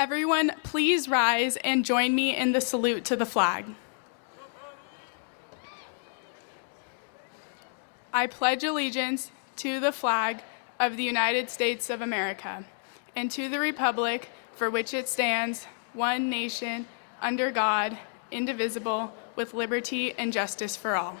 Everyone, please rise and join me in the salute to the flag. I pledge allegiance to the flag of the United States of America and to the republic for which it stands, one nation, under God, indivisible, with liberty and justice for all.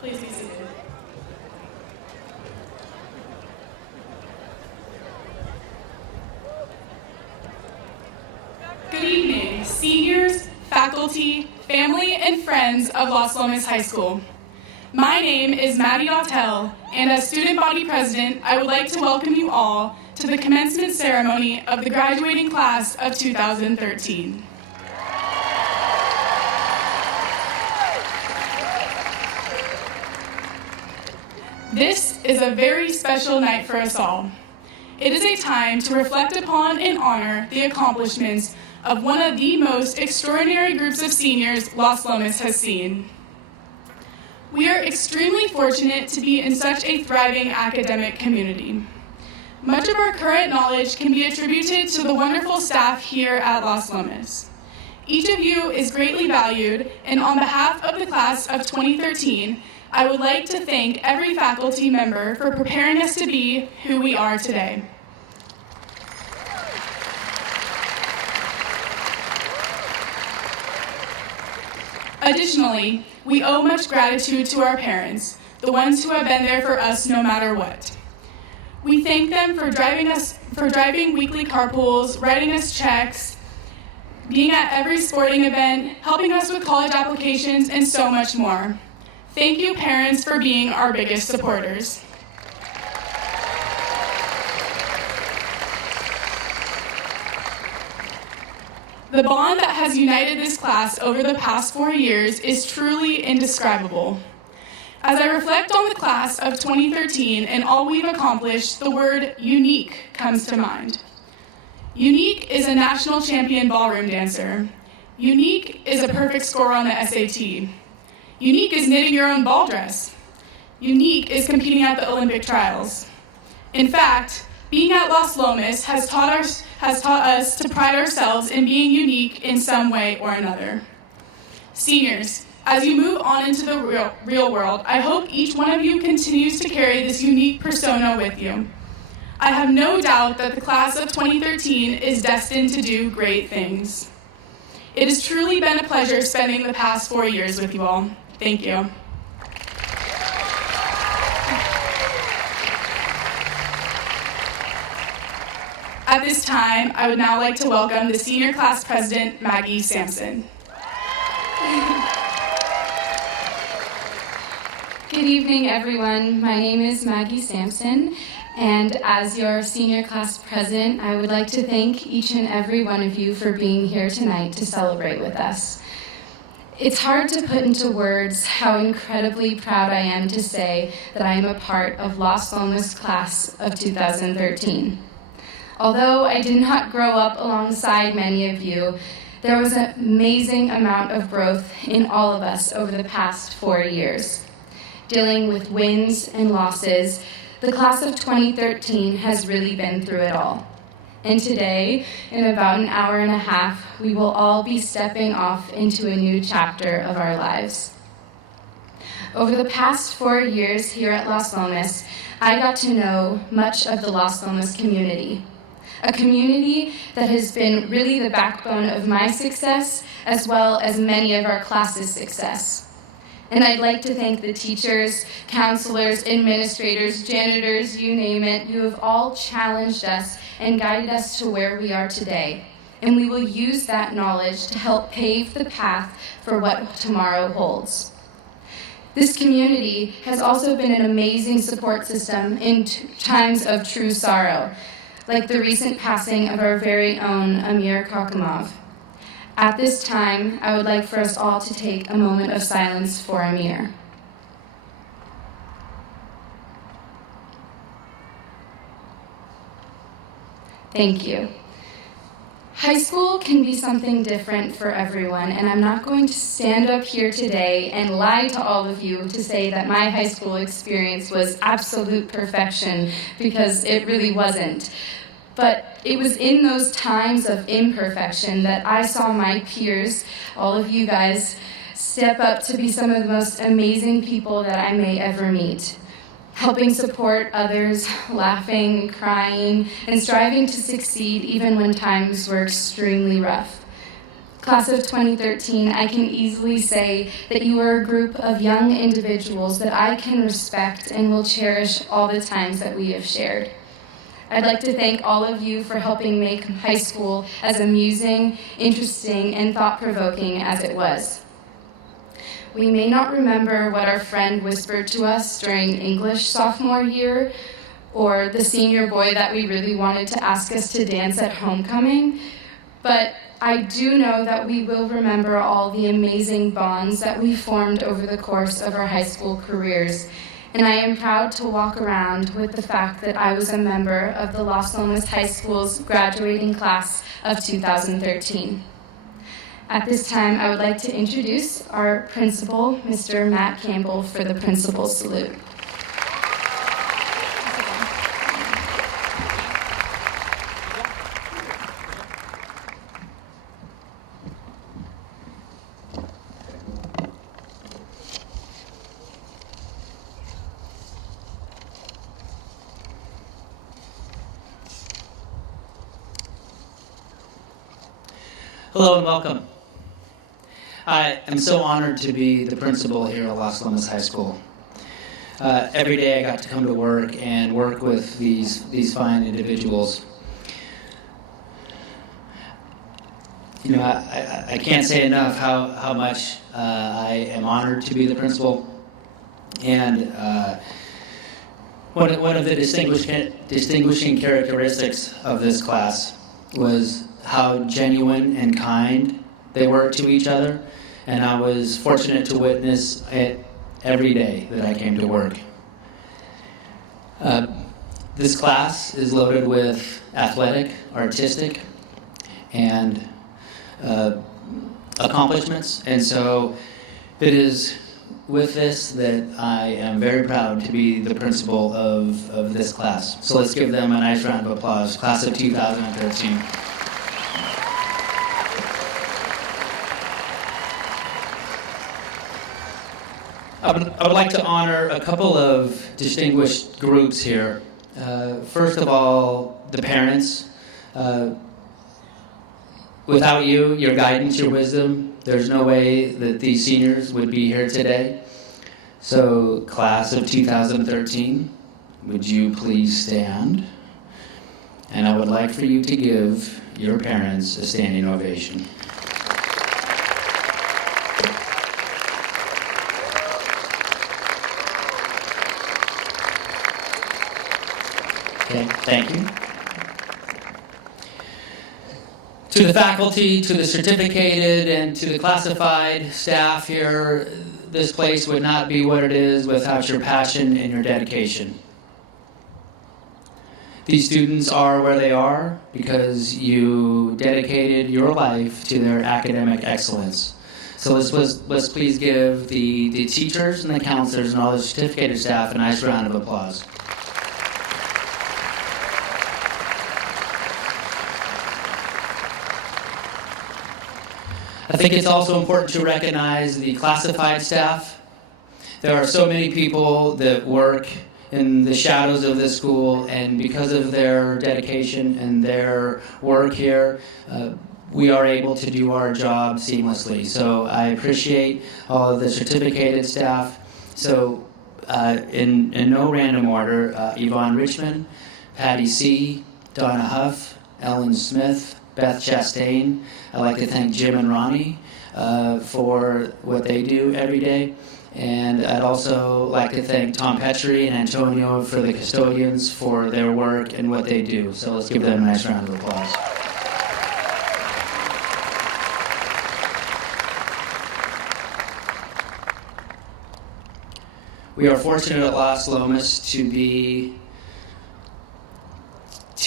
Please be seated. Good evening, seniors, faculty, family, and friends of Los Lomas High School. My name is Maddie Dautel, and as student body president, I would like to welcome you all to the commencement ceremony of the graduating class of 2013. This is a very special night for us all. It is a time to reflect upon and honor the accomplishments of one of the most extraordinary groups of seniors Los Lomas has seen. We are extremely fortunate to be in such a thriving academic community. Much of our current knowledge can be attributed to the wonderful staff here at Los Lomas. Each of you is greatly valued, and on behalf of the class of 2013, I would like to thank every faculty member for preparing us to be who we are today. Additionally, we owe much gratitude to our parents, the ones who have been there for us no matter what. We thank them for driving weekly carpools, writing us checks, being at every sporting event, helping us with college applications, and so much more. Thank you, parents, for being our biggest supporters. The bond that has united this class over the past 4 years is truly indescribable. As I reflect on the class of 2013 and all we've accomplished, the word unique comes to mind. Unique is a national champion ballroom dancer. Unique is a perfect score on the SAT. Unique is knitting your own ball dress. Unique is competing at the Olympic trials. In fact, being at Las Lomas has taught us to pride ourselves in being unique in some way or another. Seniors, as you move on into the real world, I hope each one of you continues to carry this unique persona with you. I have no doubt that the class of 2013 is destined to do great things. It has truly been a pleasure spending the past 4 years with you all. Thank you. At this time, I would now like to welcome the senior class president, Maggie Sampson. Good evening, everyone. My name is Maggie Sampson, and as your senior class president, I would like to thank each and every one of you for being here tonight to celebrate with us. It's hard to put into words how incredibly proud I am to say that I am a part of Las Lomas class of 2013. Although I did not grow up alongside many of you, there was an amazing amount of growth in all of us over the past 4 years. Dealing with wins and losses, the class of 2013 has really been through it all. And today, in about an hour and a half, we will all be stepping off into a new chapter of our lives. Over the past 4 years here at Las Lomas, I got to know much of the Las Lomas community. A community that has been really the backbone of my success, as well as many of our class's success. And I'd like to thank the teachers, counselors, administrators, janitors, you name it. You have all challenged us and guided us to where we are today. And we will use that knowledge to help pave the path for what tomorrow holds. This community has also been an amazing support system in times of true sorrow, like the recent passing of our very own Amir Kakamov. At this time, I would like for us all to take a moment of silence for Amir. Thank you. High school can be something different for everyone, and I'm not going to stand up here today and lie to all of you to say that my high school experience was absolute perfection, because it really wasn't. But it was in those times of imperfection that I saw my peers, all of you guys, step up to be some of the most amazing people that I may ever meet. Helping support others, laughing, crying, and striving to succeed even when times were extremely rough. Class of 2013, I can easily say that you are a group of young individuals that I can respect and will cherish all the times that we have shared. I'd like to thank all of you for helping make high school as amusing, interesting, and thought-provoking as it was. We may not remember what our friend whispered to us during English sophomore year, or the senior boy that we really wanted to ask us to dance at homecoming, but I do know that we will remember all the amazing bonds that we formed over the course of our high school careers. And I am proud to walk around with the fact that I was a member of the Las Lomas High School's graduating class of 2013. At this time, I would like to introduce our principal, Mr. Matt Campbell, for the principal's salute. Hello and welcome. I am so honored to be the principal here at Lomas High School. Every day I got to come to work and work with these fine individuals. You know, I can't say enough how much I am honored to be the principal. And one of the distinguishing characteristics of this class was how genuine and kind they were to each other. And I was fortunate to witness it every day that I came to work. This class is loaded with athletic, artistic, and accomplishments, and so it is with this that I am very proud to be the principal of this class. So let's give them a nice round of applause, class of 2013. I would like to honor a couple of distinguished groups here. First of all, the parents. Without you, your guidance, your wisdom, there's no way that these seniors would be here today. So, class of 2013, would you please stand? And I would like for you to give your parents a standing ovation. Okay, thank you. To the faculty, to the certificated, and to the classified staff here, this place would not be what it is without your passion and your dedication. These students are where they are because you dedicated your life to their academic excellence. So let's please give the teachers and the counselors and all the certificated staff a nice round of applause. I think it's also important to recognize the classified staff. There are so many people that work in the shadows of this school, and because of their dedication and their work here, we are able to do our job seamlessly. So I appreciate all of the certificated staff. So in no random order, Yvonne Richmond, Patty C., Donna Huff, Ellen Smith, Beth Chastain. I'd like to thank Jim and Ronnie for what they do every day. And I'd also like to thank Tom Petrie and Antonio for the custodians for their work and what they do. So let's give them a nice round of applause. We are fortunate at Las Lomas to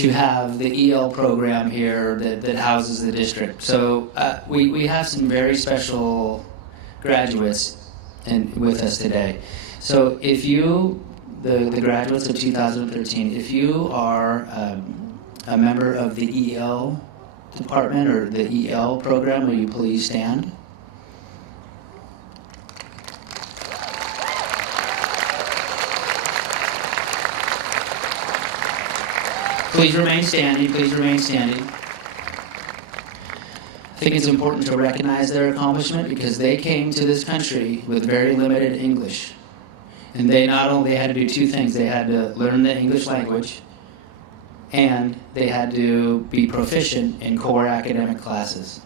have the EL program here that houses the district. So we have some very special graduates with us today. So if you, the graduates of 2013, if you are a member of the EL department or the EL program, will you please stand? Please remain standing. Please remain standing. I think it's important to recognize their accomplishment because they came to this country with very limited English. And they not only had to do two things, they had to learn the English language and they had to be proficient in core academic classes.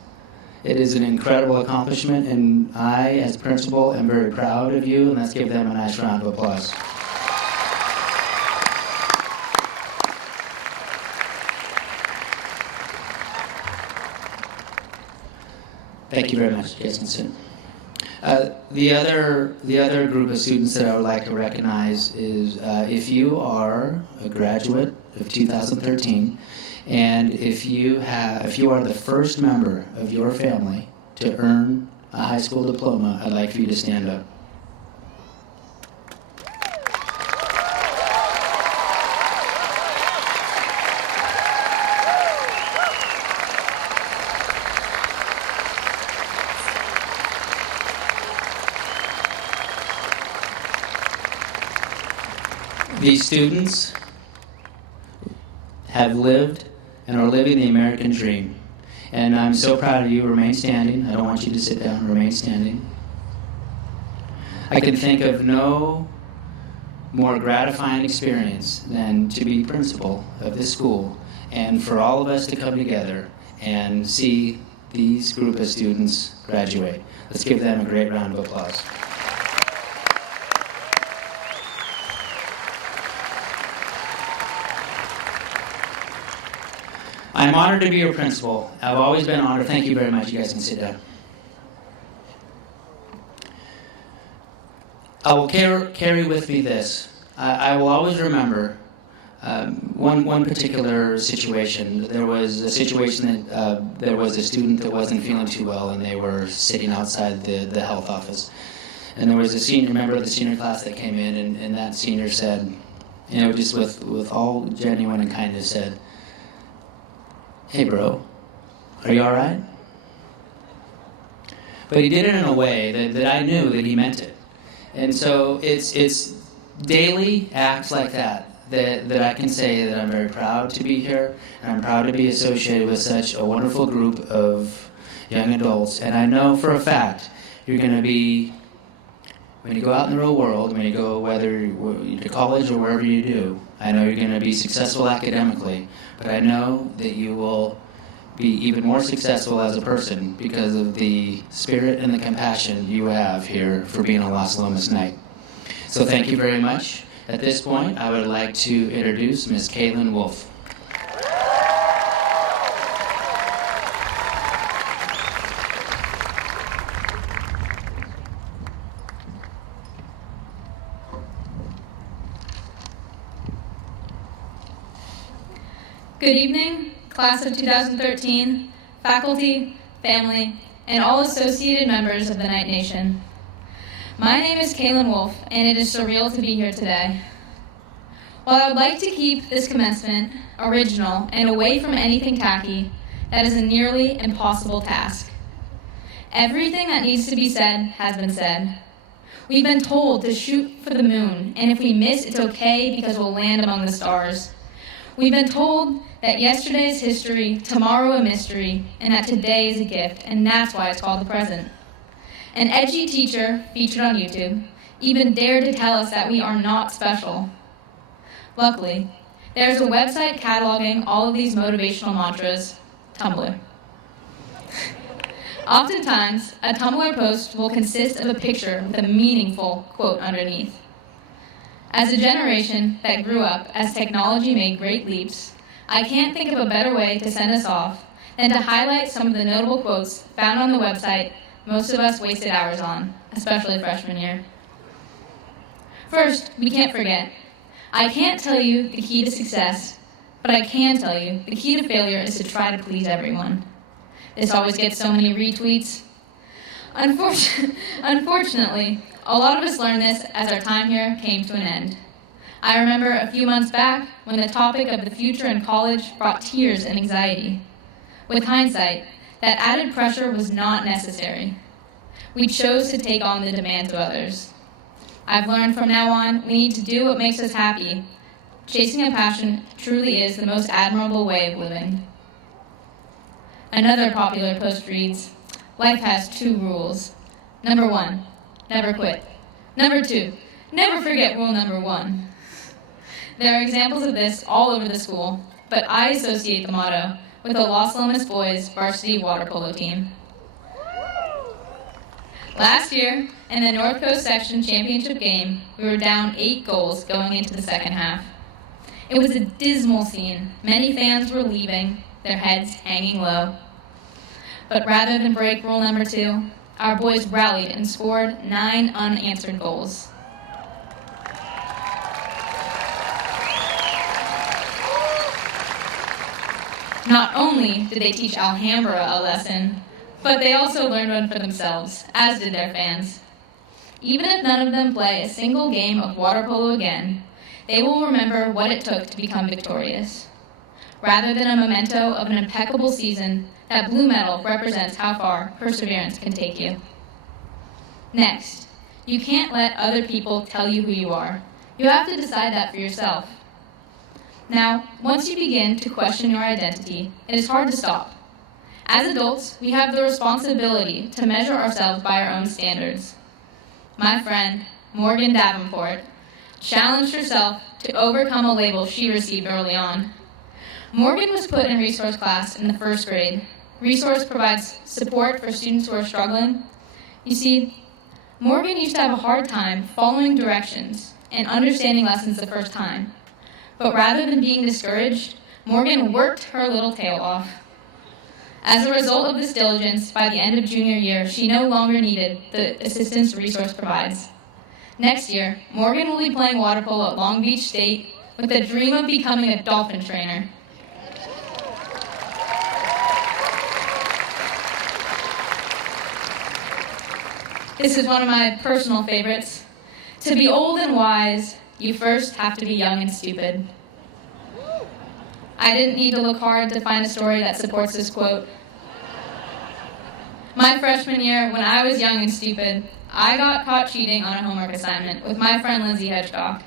It is an incredible accomplishment, and I, as principal, am very proud of you, and let's give them a nice round of applause. Thank you very much, Jason. The other group of students that I would like to recognize is if you are a graduate of 2013, and if you are the first member of your family to earn a high school diploma, I'd like for you to stand up. These students have lived and are living the American dream. And I'm so proud of you. Remain standing. I don't want you to sit down. Remain standing. I can think of no more gratifying experience than to be principal of this school and for all of us to come together and see these group of students graduate. Let's give them a great round of applause. I'm honored to be your principal. I've always been honored. Thank you very much. You guys can sit down. I will carry with me this. I will always remember one particular situation. There was a situation that there was a student that wasn't feeling too well, and they were sitting outside the health office. And there was a senior member of the senior class that came in, and that senior said, just with all genuine and kindness said, "Hey, bro, are you all right?" But he did it in a way that I knew that he meant it. And so it's daily acts like that I can say that I'm very proud to be here, and I'm proud to be associated with such a wonderful group of young adults. And I know for a fact you're going to be, when you go out in the real world, when you go whether to college or wherever you do, I know you're going to be successful academically, but I know that you will be even more successful as a person because of the spirit and the compassion you have here for being a Los Lomas Knight. So thank you very much. At this point, I would like to introduce Ms. Kaylin Wolf. Good evening, class of 2013, faculty, family, and all associated members of the Knight Nation. My name is Kaylin Wolf, and it is surreal to be here today. While I would like to keep this commencement original and away from anything tacky, that is a nearly impossible task. Everything that needs to be said has been said. We've been told to shoot for the moon, and if we miss, it's okay because we'll land among the stars. We've been told that yesterday is history, tomorrow a mystery, and that today is a gift, and that's why it's called the present. An edgy teacher, featured on YouTube, even dared to tell us that we are not special. Luckily, there's a website cataloging all of these motivational mantras, Tumblr. Oftentimes, a Tumblr post will consist of a picture with a meaningful quote underneath. As a generation that grew up as technology made great leaps, I can't think of a better way to send us off than to highlight some of the notable quotes found on the website most of us wasted hours on, especially freshman year. First, we can't forget. I can't tell you the key to success, but I can tell you the key to failure is to try to please everyone. This always gets so many retweets. Unfortunately, a lot of us learned this as our time here came to an end. I remember a few months back when the topic of the future in college brought tears and anxiety. With hindsight, that added pressure was not necessary. We chose to take on the demands of others. I've learned from now on, we need to do what makes us happy. Chasing a passion truly is the most admirable way of living. Another popular post reads, "Life has 2 rules. Number 1, never quit. Number 2, never forget rule number 1. There are examples of this all over the school, but I associate the motto with the Los Lomas boys varsity water polo team. Last year, in the North Coast Section Championship game, we were down 8 goals going into the second half. It was a dismal scene. Many fans were leaving, their heads hanging low. But rather than break rule number 2, our boys rallied and scored 9 unanswered goals. Not only did they teach Alhambra a lesson, but they also learned one for themselves, as did their fans. Even if none of them play a single game of water polo again, they will remember what it took to become victorious. Rather than a memento of an impeccable season, that blue medal represents how far perseverance can take you. Next, you can't let other people tell you who you are. You have to decide that for yourself. Now, once you begin to question your identity, it is hard to stop. As adults, we have the responsibility to measure ourselves by our own standards. My friend, Morgan Davenport, challenged herself to overcome a label she received early on. Morgan was put in resource class in the first grade. Resource provides support for students who are struggling. You see, Morgan used to have a hard time following directions and understanding lessons the first time. But rather than being discouraged, Morgan worked her little tail off. As a result of this diligence, by the end of junior year, she no longer needed the assistance resource provides. Next year, Morgan will be playing water polo at Long Beach State with the dream of becoming a dolphin trainer. This is one of my personal favorites. To be old and wise, you first have to be young and stupid. I didn't need to look hard to find a story that supports this quote. My freshman year, when I was young and stupid, I got caught cheating on a homework assignment with my friend Lindsay Hedgecock.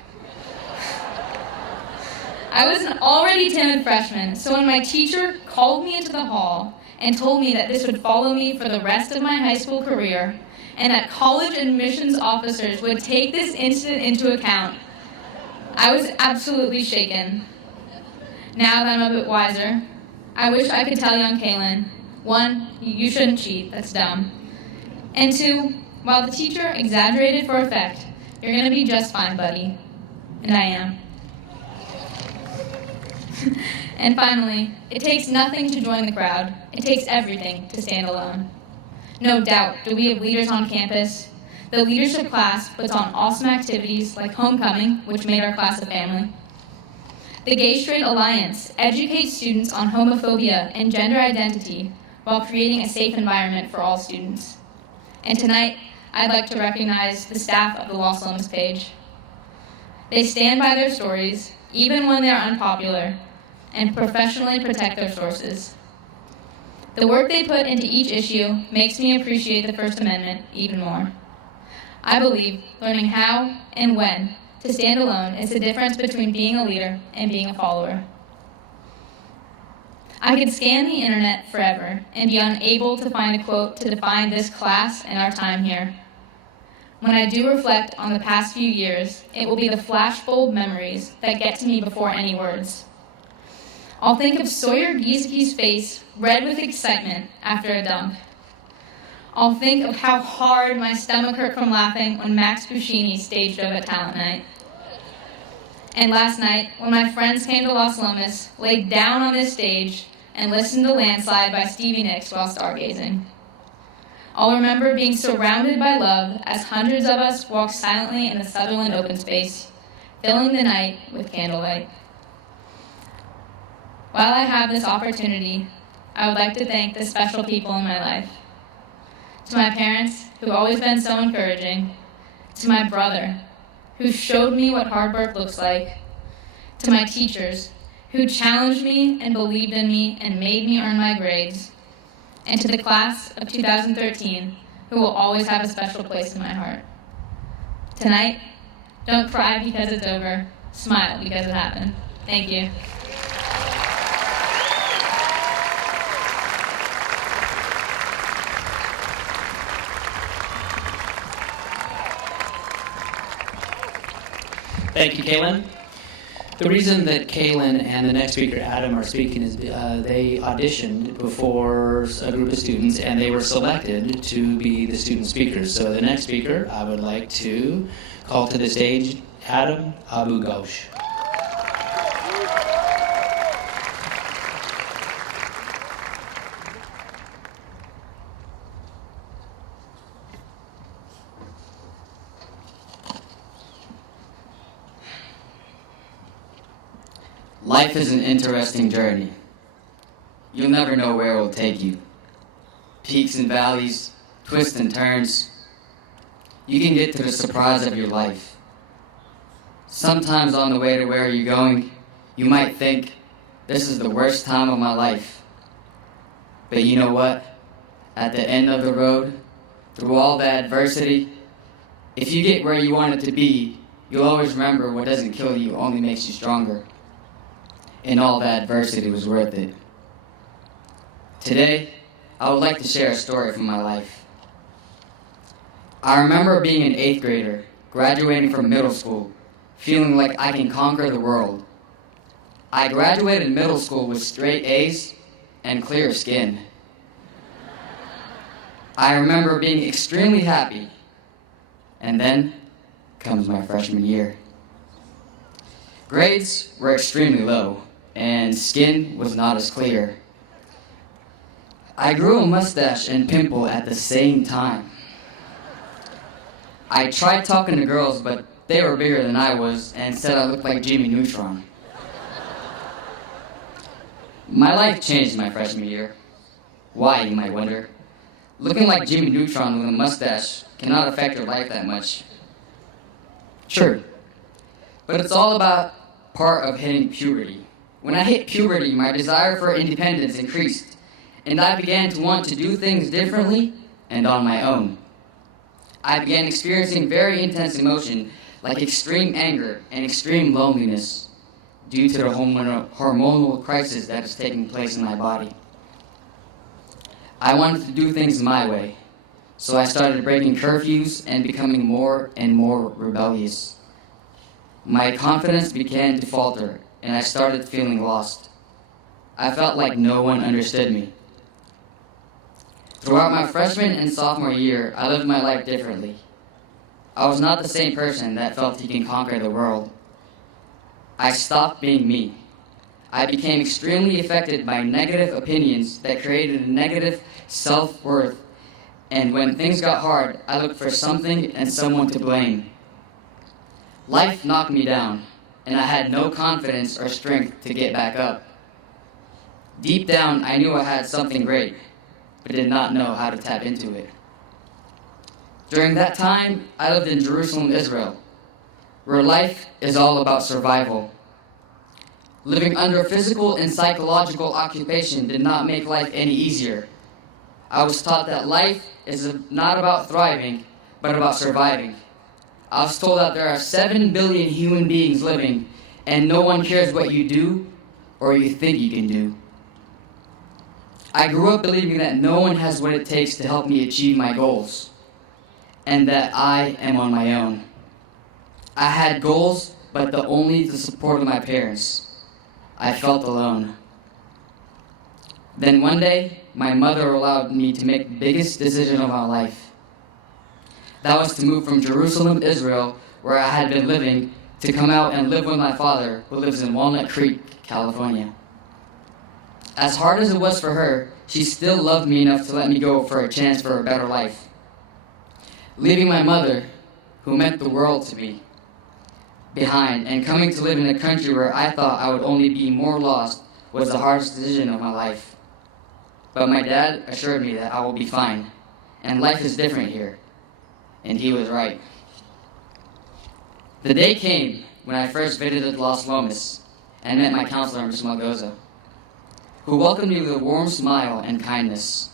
I was an already timid freshman, so when my teacher called me into the hall and told me that this would follow me for the rest of my high school career, and that college admissions officers would take this incident into account, I was absolutely shaken. Now that I'm a bit wiser, I wish I could tell young Kaylin, 1, you shouldn't cheat, that's dumb. And 2, while the teacher exaggerated for effect, you're gonna be just fine, buddy. And I am. And finally, it takes nothing to join the crowd. It takes everything to stand alone. No doubt, do we have leaders on campus? The leadership class puts on awesome activities like homecoming, which made our class a family. The Gay Straight Alliance educates students on homophobia and gender identity while creating a safe environment for all students. And tonight, I'd like to recognize the staff of the Los Lomas page. They stand by their stories, even when they're unpopular, and professionally protect their sources. The work they put into each issue makes me appreciate the First Amendment even more. I believe learning how and when to stand alone is the difference between being a leader and being a follower. I could scan the internet forever and be unable to find a quote to define this class and our time here. When I do reflect on the past few years, it will be the flashbulb memories that get to me before any words. I'll think of Sawyer Giesecke's face red with excitement after a dunk. I'll think of how hard my stomach hurt from laughing when Max Buccini stage dove at Talent Night. And last night, when my friends came to Los Lomas, laid down on this stage, and listened to Landslide by Stevie Nicks while stargazing. I'll remember being surrounded by love as hundreds of us walked silently in the Sutherland open space, filling the night with candlelight. While I have this opportunity, I would like to thank the special people in my life. To my parents, who've always been so encouraging. To my brother, who showed me what hard work looks like. To my teachers, who challenged me and believed in me and made me earn my grades. And to the class of 2013, who will always have a special place in my heart. Tonight, don't cry because it's over, smile because it happened. Thank you. Thank you, Kaylin. The reason that Kaylin and the next speaker, Adam, are speaking is they auditioned before a group of students and they were selected to be the student speakers. So the next speaker, I would like to call to the stage Adam Abu Ghosh. Life is an interesting journey. You'll never know where it will take you. Peaks and valleys, twists and turns. You can get to the surprise of your life. Sometimes on the way to where you're going, you might think, this is the worst time of my life. But you know what? At the end of the road, through all the adversity, if you get where you want it to be, you'll always remember what doesn't kill you only makes you stronger. And all that adversity was worth it. Today, I would like to share a story from my life. I remember being an 8th grader, graduating from middle school, feeling like I can conquer the world. I graduated middle school with straight A's and clear skin. I remember being extremely happy. And then comes my freshman year. Grades were extremely low, and skin was not as clear. I grew a mustache and pimple at the same time. I tried talking to girls, but they were bigger than I was and said I looked like Jimmy Neutron. My life changed my freshman year. Why, you might wonder? Looking like Jimmy Neutron with a mustache cannot affect your life that much. Sure, but it's all about part of hitting puberty. When I hit puberty, my desire for independence increased, and I began to want to do things differently and on my own. I began experiencing very intense emotion like extreme anger and extreme loneliness due to the hormonal crisis that is taking place in my body. I wanted to do things my way, so I started breaking curfews and becoming more and more rebellious. My confidence began to falter, and I started feeling lost. I felt like no one understood me. Throughout my freshman and sophomore year, I lived my life differently. I was not the same person that felt he can conquer the world. I stopped being me. I became extremely affected by negative opinions that created a negative self-worth, and when things got hard, I looked for something and someone to blame. Life knocked me down, and I had no confidence or strength to get back up. Deep down, I knew I had something great, but did not know how to tap into it. During that time, I lived in Jerusalem, Israel, where life is all about survival. Living under physical and psychological occupation did not make life any easier. I was taught that life is not about thriving, but about surviving. I was told that there are 7 billion human beings living, and no one cares what you do or you think you can do. I grew up believing that no one has what it takes to help me achieve my goals, and that I am on my own. I had goals, but only the support of my parents. I felt alone. Then one day, my mother allowed me to make the biggest decision of my life. That was to move from Jerusalem, Israel, where I had been living, to come out and live with my father, who lives in Walnut Creek, California. As hard as it was for her, she still loved me enough to let me go for a chance for a better life. Leaving my mother, who meant the world to me, behind and coming to live in a country where I thought I would only be more lost was the hardest decision of my life. But my dad assured me that I will be fine, and life is different here. And he was right. The day came when I first visited Los Lomas and met my counselor, Ms. Malgoza, who welcomed me with a warm smile and kindness.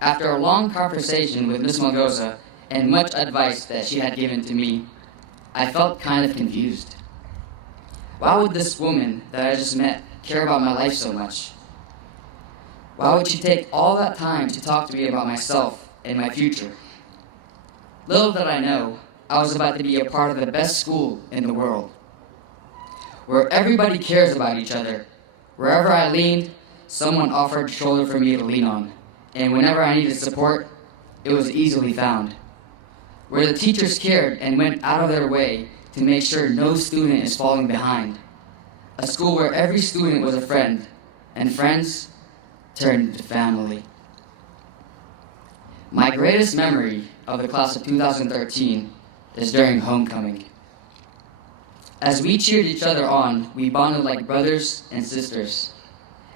After a long conversation with Ms. Malgoza and much advice that she had given to me, I felt kind of confused. Why would this woman that I just met care about my life so much? Why would she take all that time to talk to me about myself and my future? Little did I know, I was about to be a part of the best school in the world, where everybody cares about each other. Wherever I leaned, someone offered a shoulder for me to lean on, and whenever I needed support, it was easily found. Where the teachers cared and went out of their way to make sure no student is falling behind. A school where every student was a friend, and friends turned into family. My greatest memory of the class of 2013 is during homecoming. As we cheered each other on, we bonded like brothers and sisters.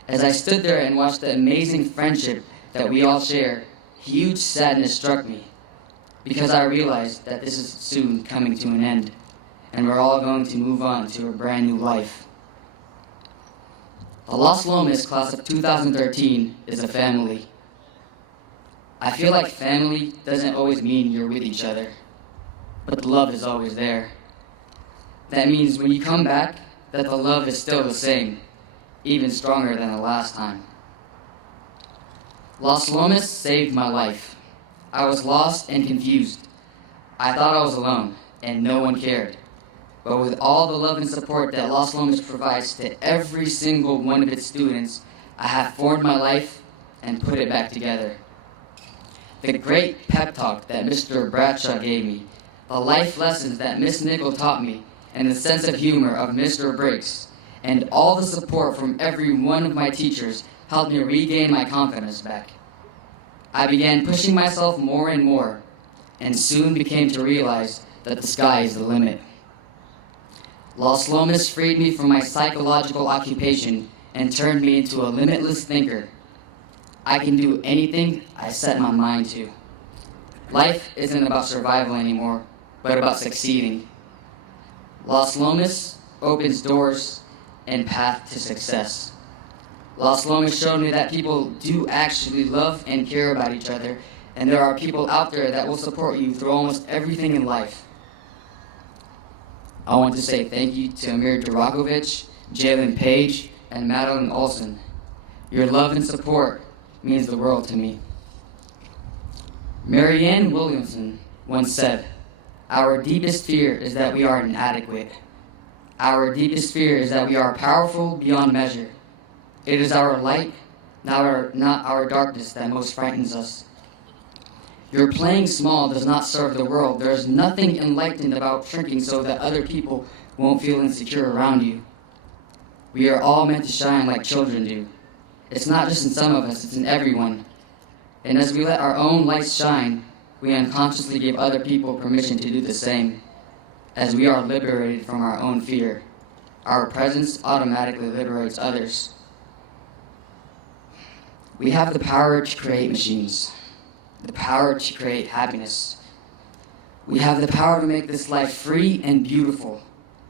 As I stood there and watched the amazing friendship that we all share, huge sadness struck me, because I realized that this is soon coming to an end, and we're all going to move on to a brand new life. The Los Lomas class of 2013 is a family. I feel like family doesn't always mean you're with each other, but the love is always there. That means when you come back, that the love is still the same, even stronger than the last time. Los Lomas saved my life. I was lost and confused. I thought I was alone, and no one cared. But with all the love and support that Los Lomas provides to every single one of its students, I have formed my life and put it back together. The great pep talk that Mr. Bradshaw gave me, the life lessons that Miss Nickel taught me, and the sense of humor of Mr. Briggs, and all the support from every one of my teachers helped me regain my confidence back. I began pushing myself more and more, and soon became to realize that the sky is the limit. Los Lomas freed me from my psychological occupation and turned me into a limitless thinker. I can do anything I set my mind to. Life isn't about survival anymore, but about succeeding. Los Lomas opens doors and path to success. Los Lomas showed me that people do actually love and care about each other, and there are people out there that will support you through almost everything in life. I want to say thank you to Amir Durakovic, Jalen Page, and Madeline Olson. Your love and support means the world to me. Marianne Williamson once said, "Our deepest fear is that we are inadequate. Our deepest fear is that we are powerful beyond measure. It is our light, not our darkness, that most frightens us." Your playing small does not serve the world. There is nothing enlightened about shrinking so that other people won't feel insecure around you. We are all meant to shine like children do. It's not just in some of us, it's in everyone. And as we let our own lights shine, we unconsciously give other people permission to do the same. As we are liberated from our own fear, our presence automatically liberates others. We have the power to create machines, the power to create happiness. We have the power to make this life free and beautiful.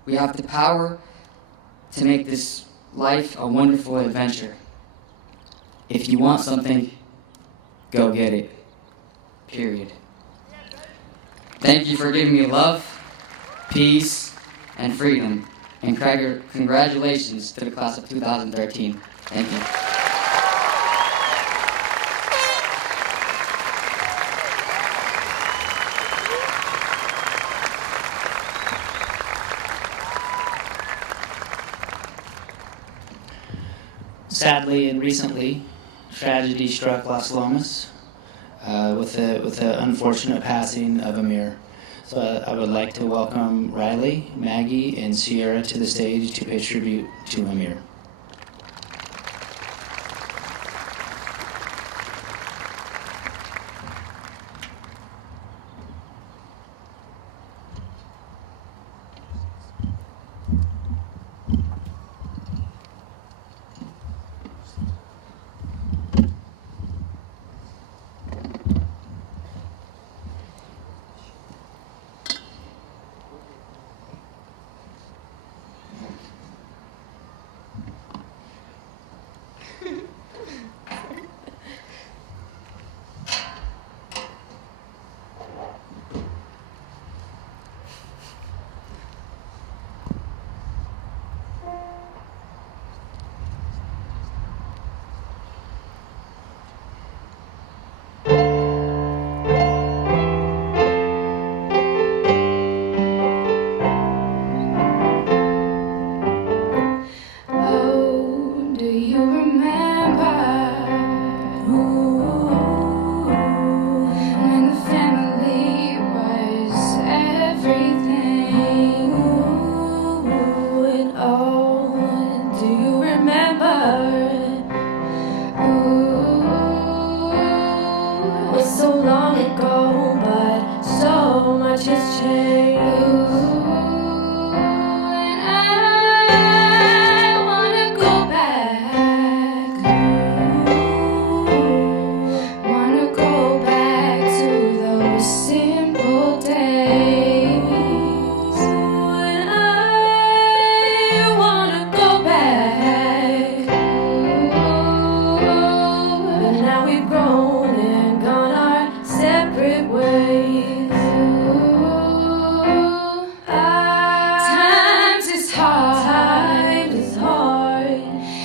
We have the power to make this life a wonderful adventure. If you want something, go get it. Period. Thank you for giving me love, peace, and freedom. And congratulations to the class of 2013. Thank you. Sadly and recently, tragedy struck Las Lomas with the unfortunate passing of Amir. So I would like to welcome Riley, Maggie, and Sierra to the stage to pay tribute to Amir.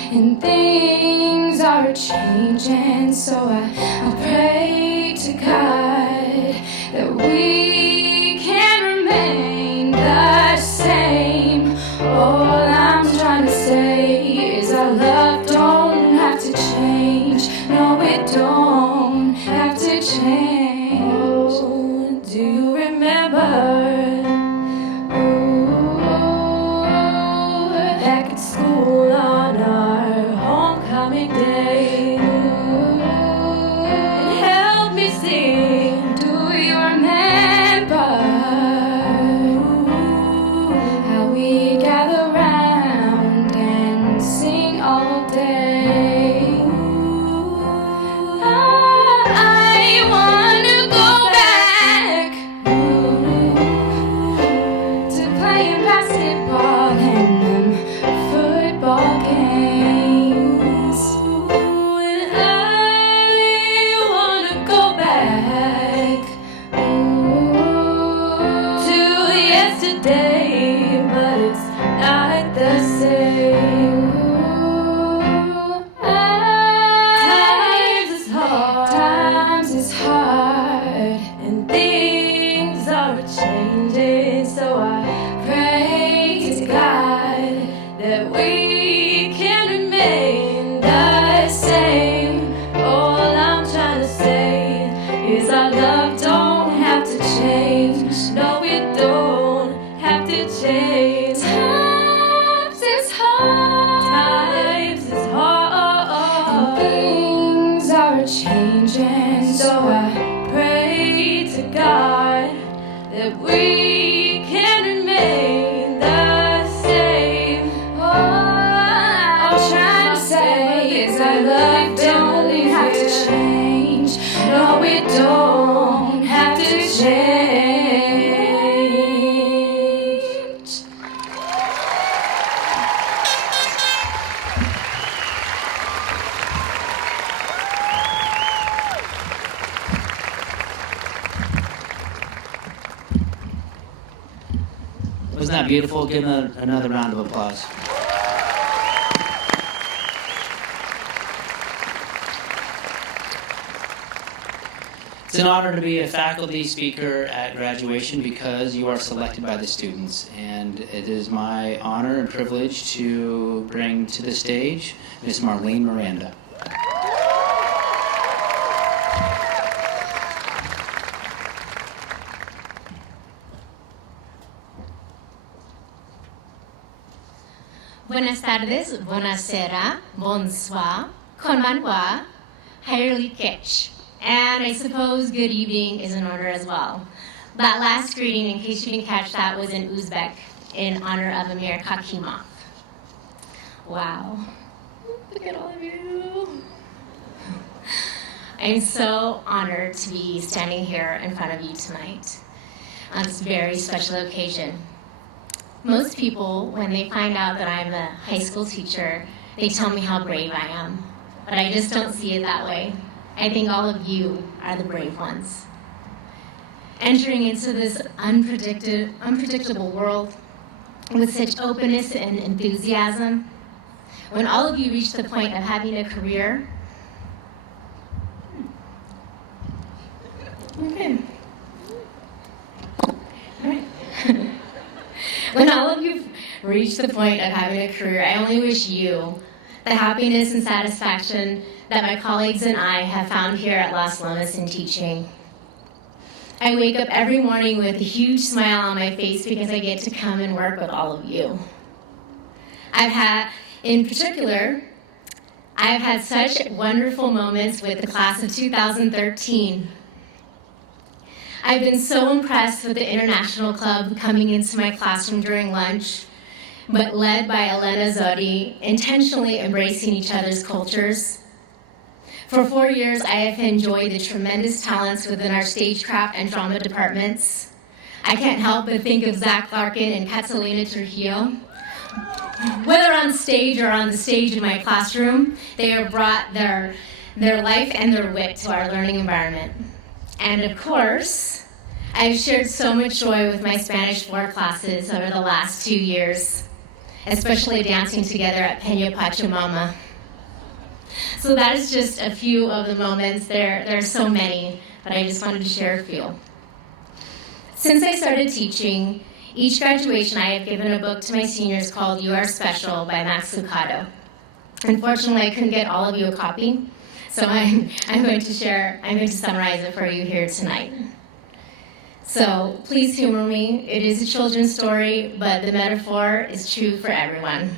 And things are changing. changing, so I pray to God that we can remain the same. All I'm trying to say is our love don't have to change. No, it don't have to change. Oh, do you remember? Back at school on our homecoming day, and help me sing. Do you remember how we gather round and sing all day? I wanna go back to playing basketball and them football games. And I wanna go back to yesterday, but it's not the same. Times is hard, and things are changing, so I pray to God that we can remain the same. All I'm trying to say is our love don't have to change. No, it don't have to change. Times is hard. Times is hard. And things are changing, so I pray to God that we can remain the same. All I'm trying to say is our love don't have to change. No, it don't have to change. Wasn't that beautiful? Give them another round of applause. It's an honor to be a faculty speaker at graduation because you are selected by the students. And it is my honor and privilege to bring to the stage Miss Marlene Miranda. Buenas tardes, buonasera, bonsoir, konbanwa, hairly kitsch. And I suppose good evening is in order as well. That last greeting, in case you didn't catch that, was in Uzbek in honor of Amir Kakimov. Wow. Look at all of you. I'm so honored to be standing here in front of you tonight on this very special occasion. Most people, when they find out that I'm a high school teacher, they tell me how brave I am. But I just don't see it that way. I think all of you are the brave ones. Entering into this unpredictable world with such openness and enthusiasm, when all of you reach the point of having a career, okay. All right. When all of you reach the point of having a career, I only wish you the happiness and satisfaction that my colleagues and I have found here at Las Lomas in teaching. I wake up every morning with a huge smile on my face because I get to come and work with all of you. In particular, I've had such wonderful moments with the class of 2013. I've been so impressed with the International Club coming into my classroom during lunch, but led by Elena Zodi, intentionally embracing each other's cultures. For 4 years, I have enjoyed the tremendous talents within our stagecraft and drama departments. I can't help but think of Zach Larkin and Catalina Trujillo. Whether on stage or on the stage in my classroom, they have brought their life and their wit to our learning environment. And of course, I've shared so much joy with my Spanish 4 classes over the last 2 years, especially dancing together at Peña Pachamama. So that is just a few of the moments. There are so many, but I just wanted to share a few. Since I started teaching, each graduation I have given a book to my seniors called You Are Special by Max Lucado. Unfortunately, I couldn't get all of you a copy, so I'm going to summarize it for you here tonight. So please humor me. It is a children's story, but the metaphor is true for everyone.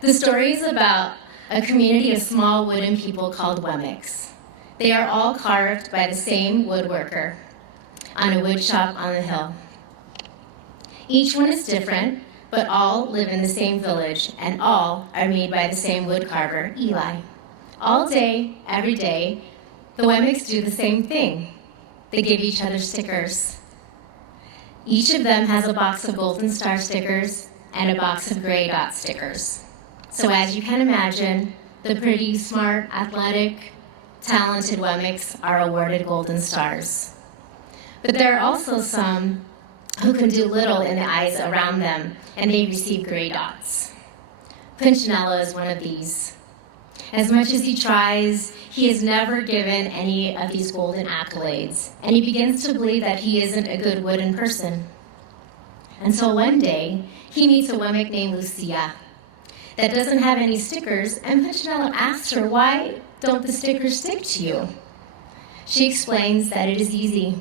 The story is about a community of small wooden people called Wemmicks. They are all carved by the same woodworker on a wood shop on the hill. Each one is different, but all live in the same village, and all are made by the same wood carver, Eli. All day, every day, the Wemmicks do the same thing. They give each other stickers. Each of them has a box of Golden Star stickers and a box of gray dot stickers. So as you can imagine, the pretty, smart, athletic, talented Wemmicks are awarded Golden Stars. But there are also some who can do little in the eyes around them, and they receive gray dots. Punchinello is one of these. As much as he tries, he is never given any of these golden accolades, and he begins to believe that he isn't a good wooden person. Until one day, he meets a Wemmick named Lucia that doesn't have any stickers, and Punchinello asks her, why don't the stickers stick to you? She explains that it is easy.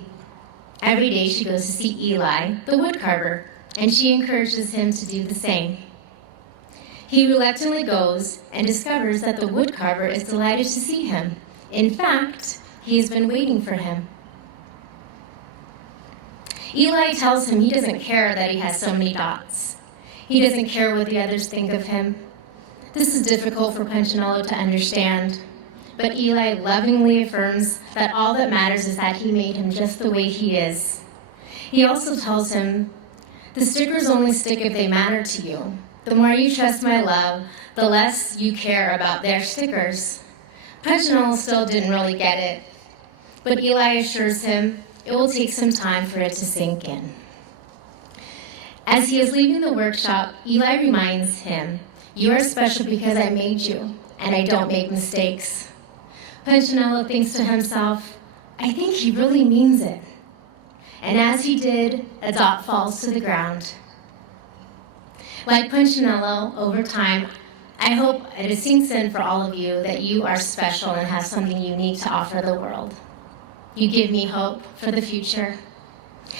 Every day she goes to see Eli, the wood carver, and she encourages him to do the same. He reluctantly goes and discovers that the wood carver is delighted to see him. In fact, he has been waiting for him. Eli tells him he doesn't care that he has so many dots. He doesn't care what the others think of him. This is difficult for Punchinello to understand, but Eli lovingly affirms that all that matters is that he made him just the way he is. He also tells him, the stickers only stick if they matter to you. The more you trust my love, the less you care about their stickers. Punchinello still didn't really get it, but Eli assures him it will take some time for it to sink in. As he is leaving the workshop, Eli reminds him, you are special because I made you, and I don't make mistakes. Punchinello thinks to himself, I think he really means it. And as he did, a dot falls to the ground. Like Punchinello, over time, I hope it sinks in for all of you that you are special and have something unique to offer the world. You give me hope for the future.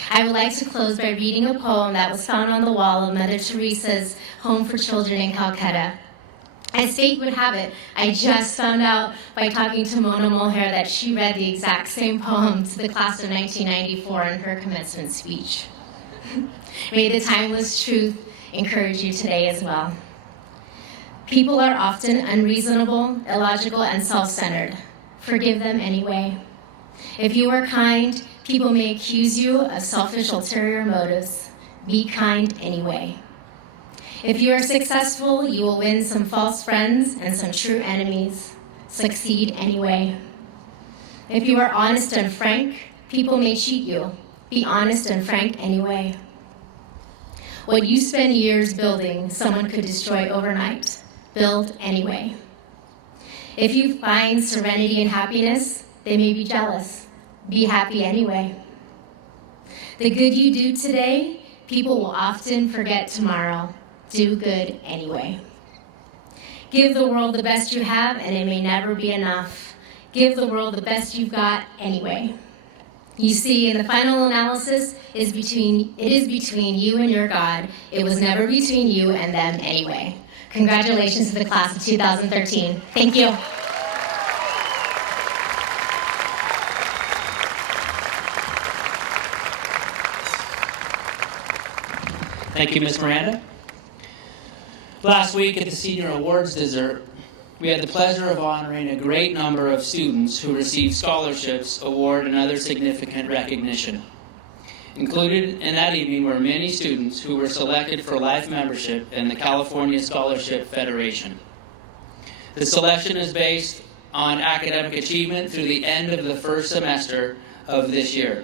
I would like to close by reading a poem that was found on the wall of Mother Teresa's Home for Children in Calcutta. As fate would have it, I just found out by talking to Mona Mulher that she read the exact same poem to the class of 1994 in her commencement speech. May the timeless truth encourage you today as well. People are often unreasonable, illogical, and self-centered. Forgive them anyway. If you are kind, people may accuse you of selfish, ulterior motives. Be kind anyway. If you are successful, you will win some false friends and some true enemies. Succeed anyway. If you are honest and frank, people may cheat you. Be honest and frank anyway. What you spend years building, someone could destroy overnight. Build anyway. If you find serenity and happiness, they may be jealous. Be happy anyway. The good you do today, people will often forget tomorrow. Do good anyway. Give the world the best you have, and it may never be enough. Give the world the best you've got anyway. You see, in the final analysis, it is between you and your God. It was never between you and them anyway. Congratulations to the class of 2013. Thank you. Thank you, Ms. Miranda. Last week at the Senior Awards dessert, we had the pleasure of honoring a great number of students who received scholarships, award, and other significant recognition. Included in that evening were many students who were selected for life membership in the California Scholarship Federation. The selection is based on academic achievement through the end of the first semester of this year.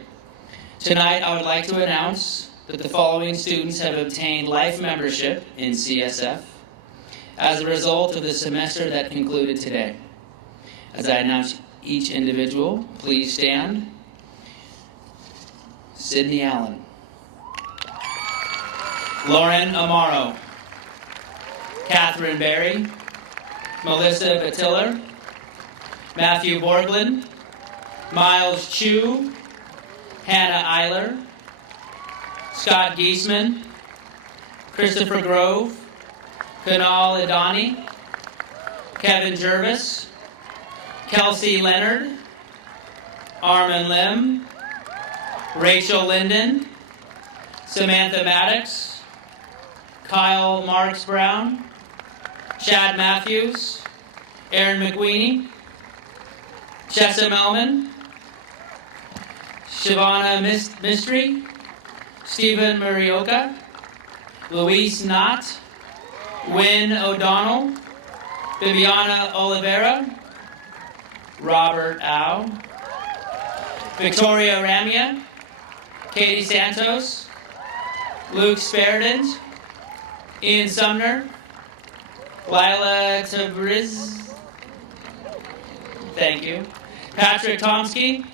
Tonight, I would like to announce that the following students have obtained life membership in CSF as a result of the semester that concluded today. As I announce each individual, please stand. Sydney Allen. Lauren Amaro. Catherine Berry. Melissa Batiller. Matthew Borglund. Miles Chu. Hannah Eiler. Scott Giesman. Christopher Grove. Kunal Idani. Kevin Jervis. Kelsey Leonard. Armin Lim. Rachel Linden. Samantha Maddox. Kyle Marks Brown. Chad Matthews. Aaron McWeeny. Chessa Melman. Shavana Mystery. Stephen Marioka. Luis Knott. Wynn O'Donnell. Bibiana Oliveira. Robert Au. Victoria Ramia. Katie Santos. Luke Sperdent. Ian Sumner. Lila Tabriz. Thank you. Patrick Tomsky.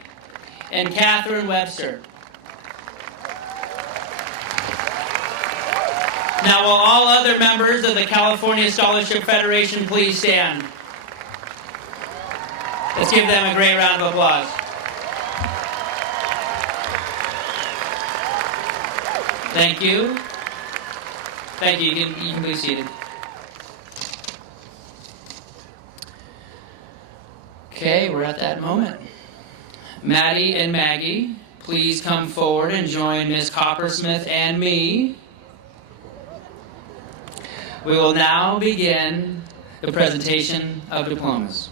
And Catherine Webster. Now, will all other members of the California Scholarship Federation please stand? Let's give them a great round of applause. Thank you. Thank you. You can be seated. Okay, we're at that moment. Maddie and Maggie, please come forward and join Ms. Coppersmith and me. We will now begin the presentation of diplomas.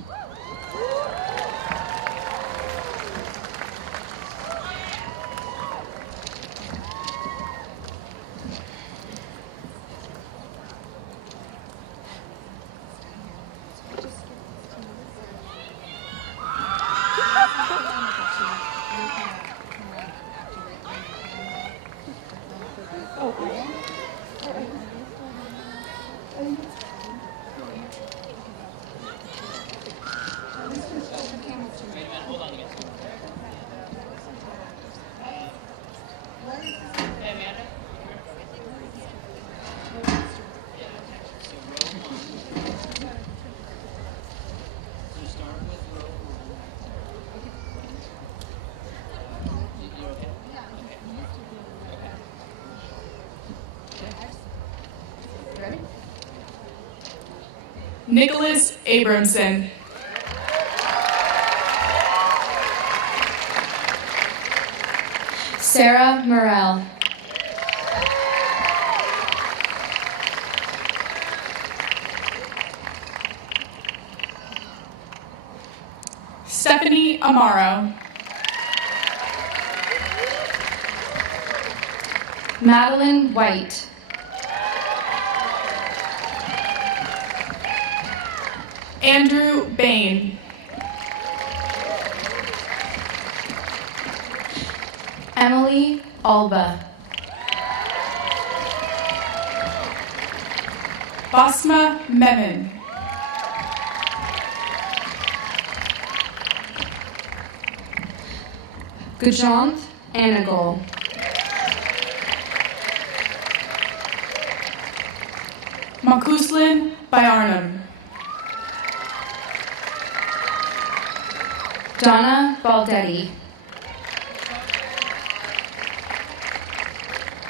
Nicholas Abramson. Sarah Morrell. Stephanie Amaro. Madeline White. Andrew Bain. Emily Alba. Basma Memon. Gujanth Anagol. Makuslin Bayarnam. Donna Baldetti.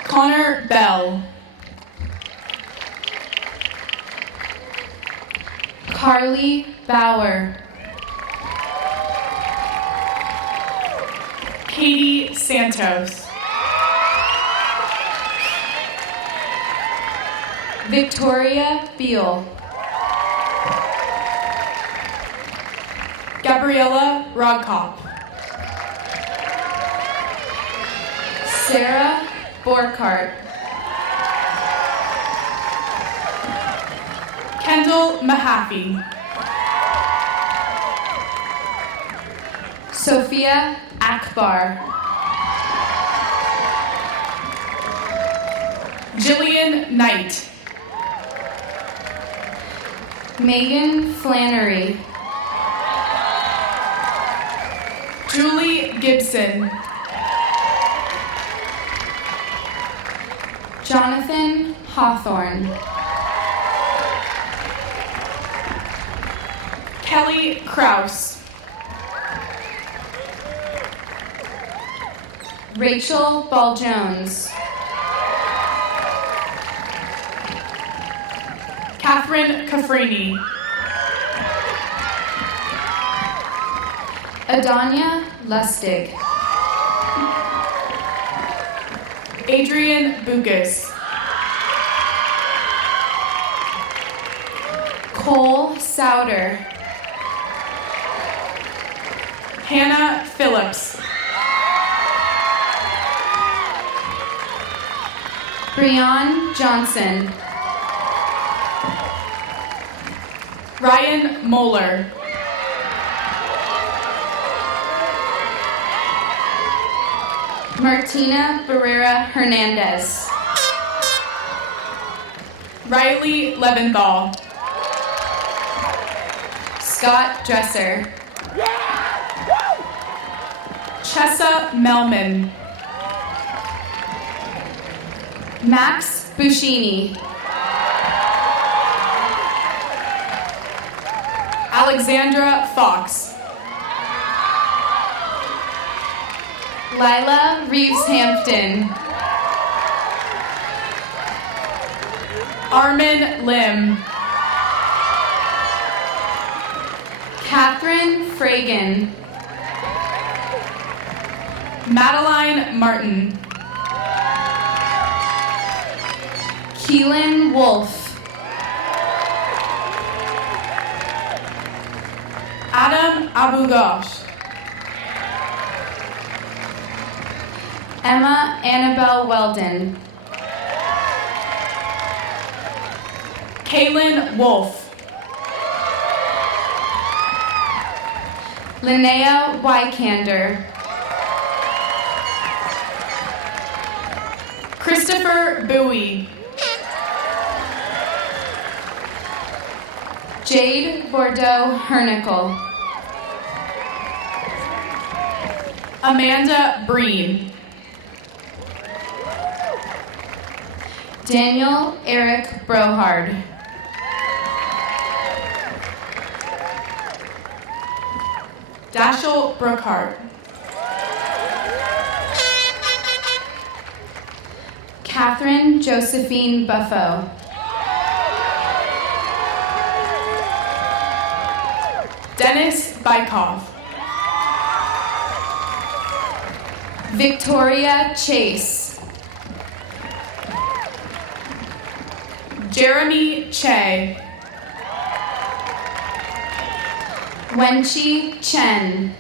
Connor Bell. Carly Bauer. Katie Santos. Victoria Beal. Gabriella Rodkop. Sarah Borkart. Kendall Mahaffey. Sophia Akbar. Jillian Knight. Megan Flannery. Julie Gibson. Jonathan Hawthorne. Kelly Kraus. Rachel Ball-Jones. Catherine Cafrini. Adanya Lustig. Adrian Bucas. Cole Souter. Hannah Phillips. Breon Johnson. Ryan Moeller. Martina Barrera Hernandez. Riley Leventhal. Scott Dresser. Chessa Melman. Max Buscini. Alexandra Fox. Lila Reeves-Hampton. Armin Lim. Catherine Fragan. Madeline Martin. Keelan Wolf. Adam Abu-Ghosh. Emma Annabelle Weldon. Kaylin Wolf. Linnea Wykander. Christopher Bowie. Jade Bordeaux Hernickel. Amanda Breen. Daniel Eric Brohard. Dashel Brookhart. Catherine Josephine Buffo. Dennis Bykoff. Victoria Chase. Jeremy Che. Wenchi Chen.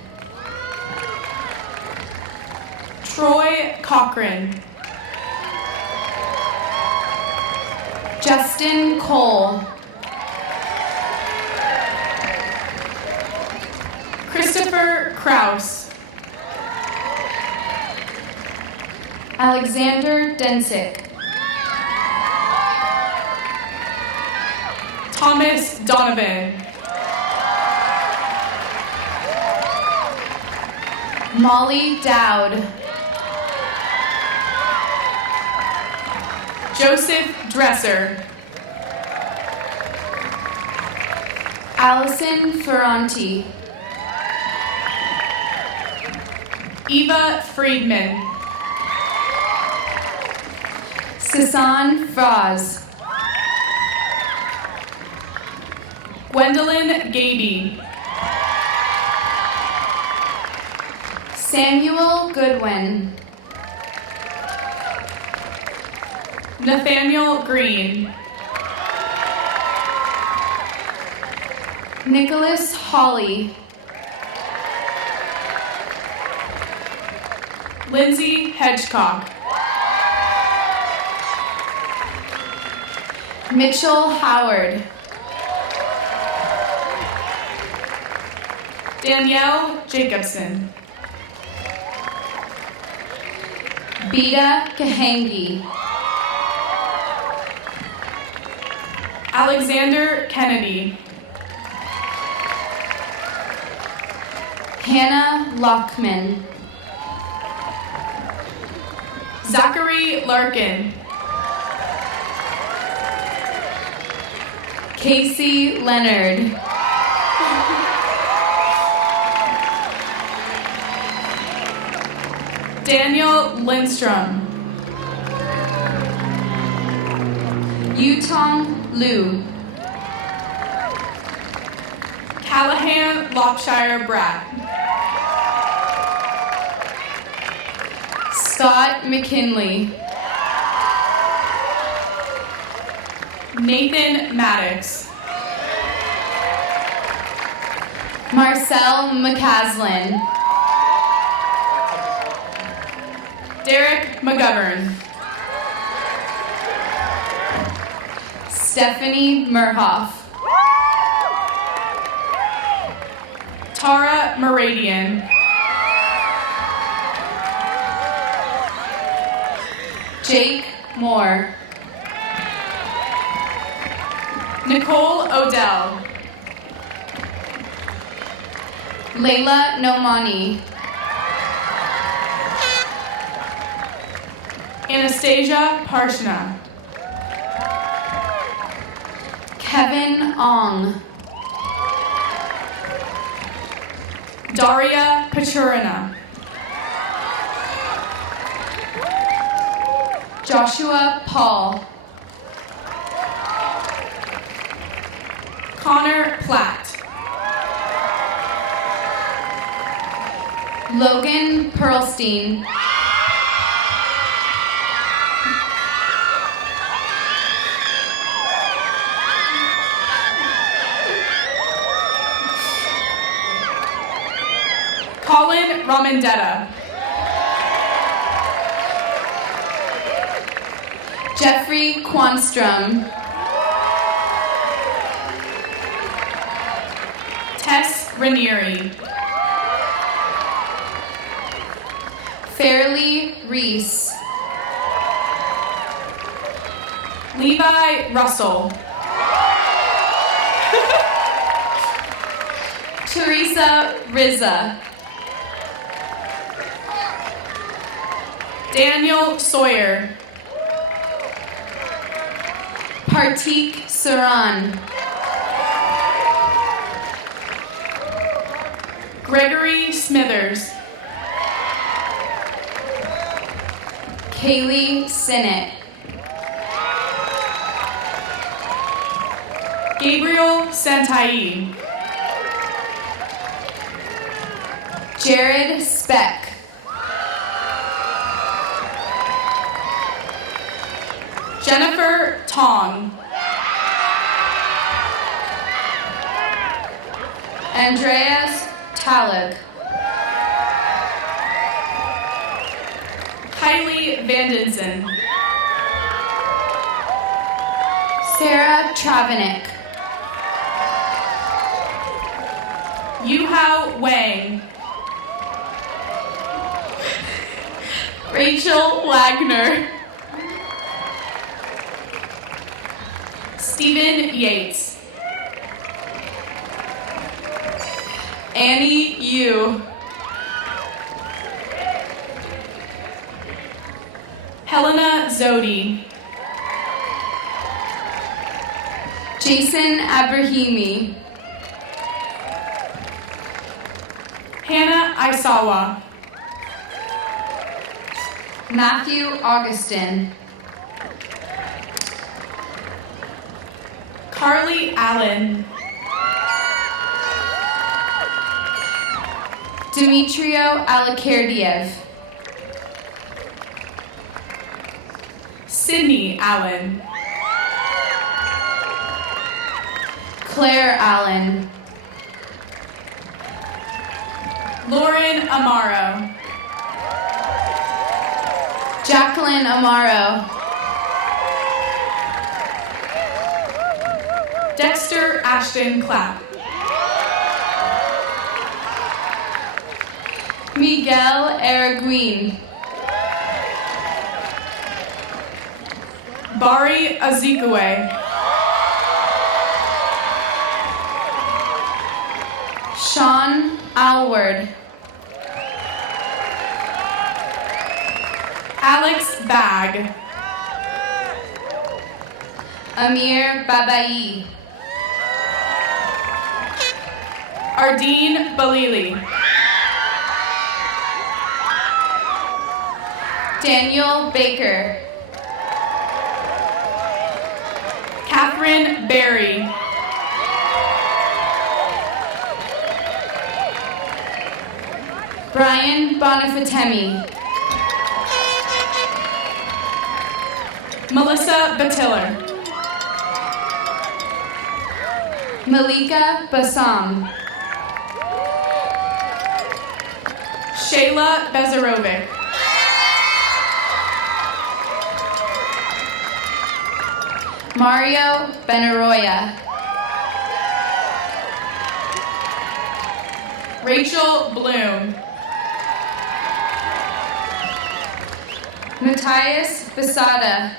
Troy Cochran. Justin Cole. Christopher Kraus. Alexander Densick. Thomas Donovan. Molly Dowd. Joseph Dresser. Allison Ferranti. Eva Friedman. Sasan Fraz. Gwendolyn Gaby. Samuel Goodwin. Nathaniel Green. Nicholas Hawley. Lindsay Hedgecock. Mitchell Howard. Danielle Jacobson. Beta Kahangi. Alexander Kennedy. Hannah Lockman. Zachary Larkin. Casey Leonard. Daniel Lindstrom. Yutong Liu. Callahan Lockshire Bratt. Scott McKinley. Nathan Maddox. Marcel McCaslin. Derek McGovern. Stephanie Merhoff. Tara Moradian. Jake Moore. Nicole Odell. Layla Nomani. Anastasia Parshna. Kevin Ong. Daria Pachurina. Joshua Paul. Connor Platt. Logan Pearlstein. Colin Ramondetta. Jeffrey Quanstrom. Tess Ranieri. Fairleigh Reese. Levi Russell. Teresa Rizza. Daniel Sawyer. Partik Saran. Gregory Smithers. Kaylee Sinnott. Gabriel Santai. Jared Speck. Jennifer Tong. Andreas Talib. Kylie Vandensen. Sarah Travanik. Yuhao Wang. Rachel Wagner. Stephen Yates. Annie Yu. Helena Zodi. Jason Abrahimi. Hannah Aisawa. Matthew Augustin. Carly Allen. Demetrio Alakardiev. Sydney Allen. Claire Allen. Lauren Amaro. Jacqueline Amaro. Dexter Ashton Clapp. Miguel Araguin. Bari Azikwe. Sean Alward. Alex Bag. Amir Babai. Ardeen Balili. Daniel Baker. Catherine Berry. Brian Bonifatemi. Melissa Batiller. Malika Bassam. Shayla Bezarovic. Mario Benaroya. Rachel Bloom. Matthias Basada.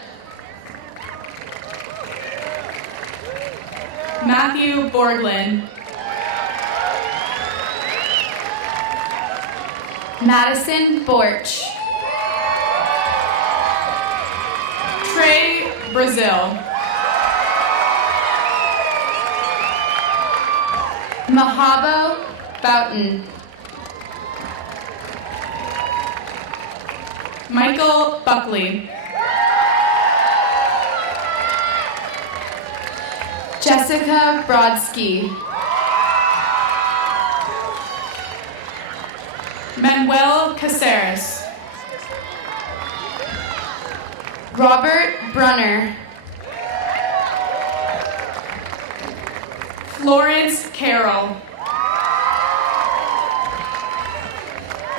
Matthew Borglin. Madison Borch. Trey Brazil. Mahabo Boughton. Michael Buckley. Jessica Brodsky. Manuel Caceres. Robert Brunner. Florence Carroll.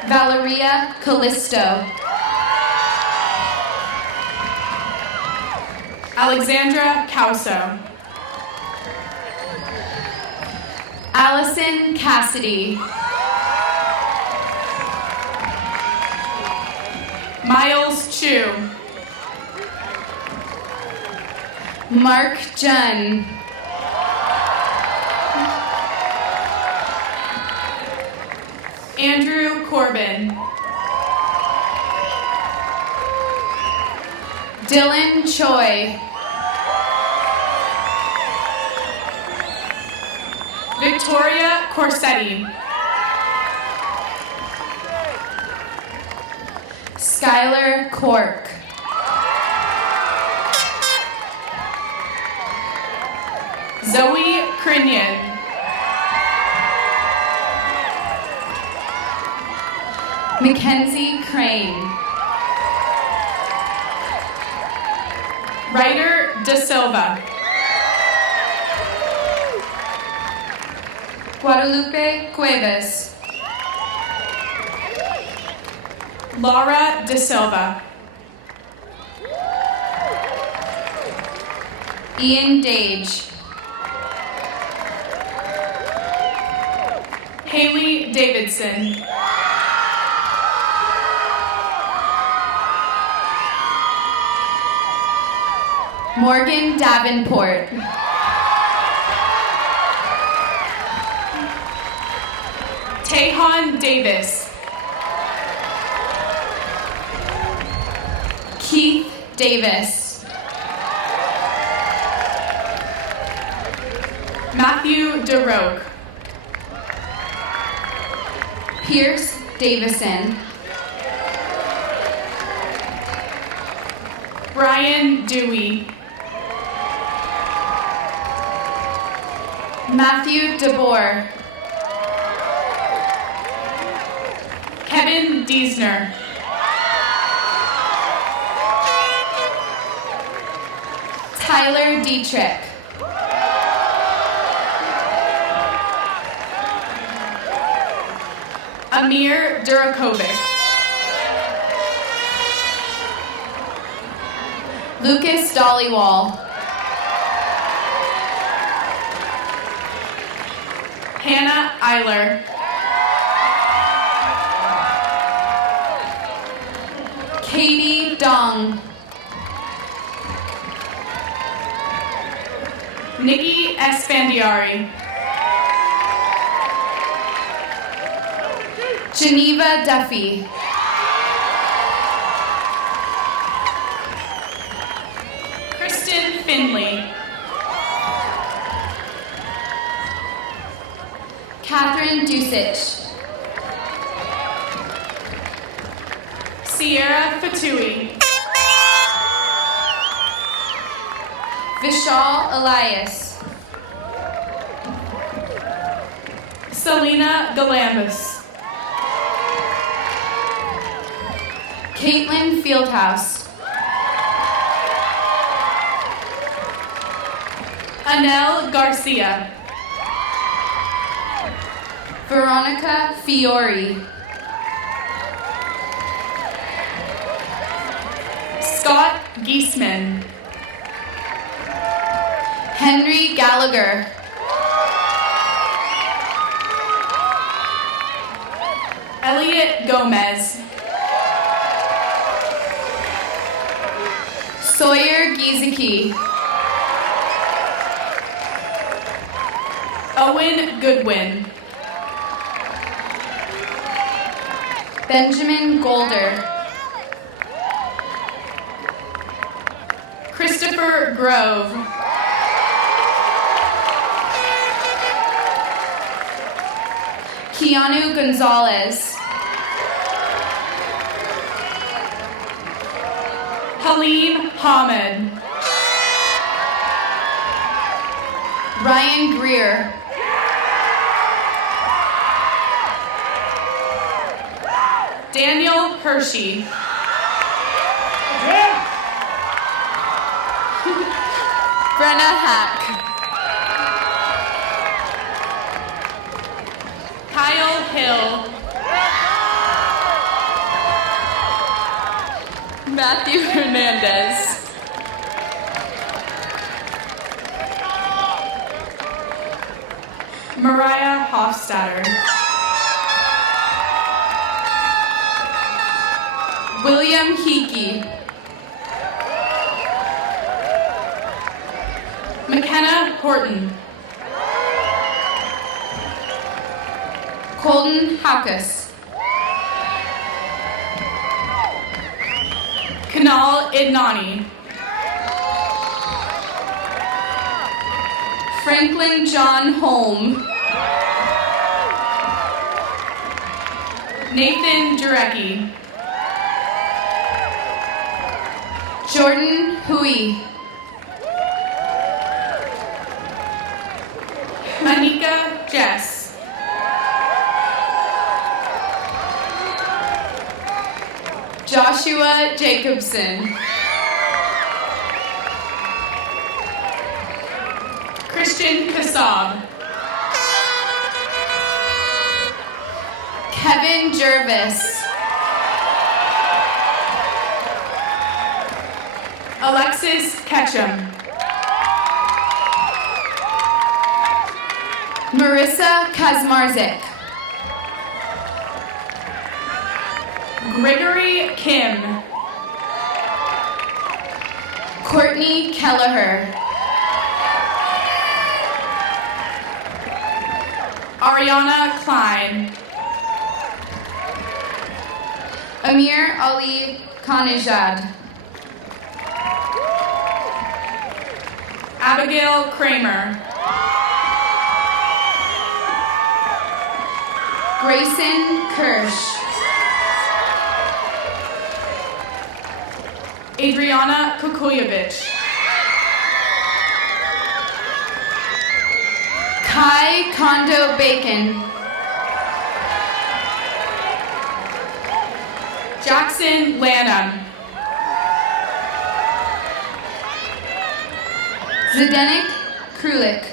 Valeria Callisto. Alexandra Causo. Allison Cassidy. Miles Chu. Mark Junn. Andrew Corbin. Dylan Choi. Victoria Corsetti. Skylar Cork. Zoe Crinion. Mackenzie Crane. Ryder De Silva. Guadalupe Cuevas. Laura De Silva. Ian Dage. Haley Davidson. Morgan Davenport. Tehan Davis. Keith Davis. Matthew DeRoque. Pierce Davison. Brian Dewey. Matthew DeBoer. Kevin Diesner. Tyler Dietrich. Amir Durakovic. Lucas Dollywall. Hannah Eiler. Katie Dong. Nikki Esfandiari. Geneva Duffy. Kristen Finley. Catherine Dusich. Sierra Fatui. Vishal Elias. Selena Galambus. Caitlin Fieldhouse. Anel Garcia. Veronica Fiore. Scott Giesman. Henry Gallagher. Elliot Gomez. Sawyer Giesecke. Owen Goodwin. Benjamin Golder. Christopher Grove. Keanu Gonzalez. Halim Hamid. Ryan Greer. Daniel Hershey. Brenna Hack. Kyle Hill. Matthew Hernandez. Mariah Hofstadter. William Hickey. McKenna Horton. Colton Haukus. Kanal Idnani. Franklin John Holm. Nathan Jarecki. Jordan Hui. Anika Jess. Joshua Jacobson. Christian Kassab. Kevin Jervis. Alexis Ketchum. Marissa Kazmarzik. Gregory Kim. Courtney Kelleher. Ariana Klein. Amir Ali Khanejad. Abigail Kramer. Grayson Kirsch. Adriana Kukoyevich. Kai Kondo Bacon. Jackson Lanham. Zdenek Krulik.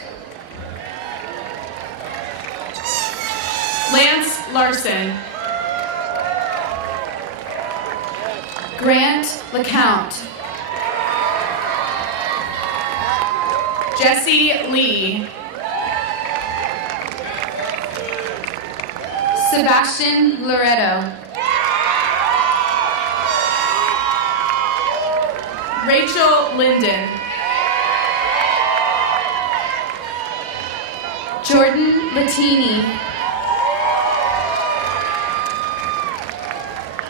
Lance Larson. Grant LeCount. Jesse Lee. Sebastian Loretto. Rachel Linden. Jordan Latini.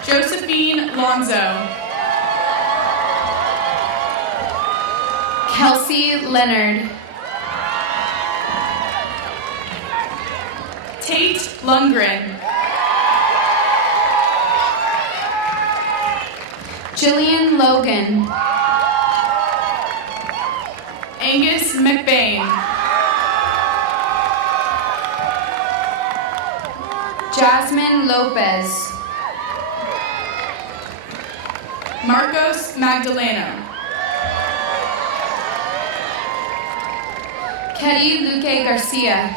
Josephine Lonzo. Kelsey Leonard. Tate Lundgren. Jillian Logan. Angus McBain. Jasmine Lopez. Marcos Magdaleno. Ketty Luque Garcia.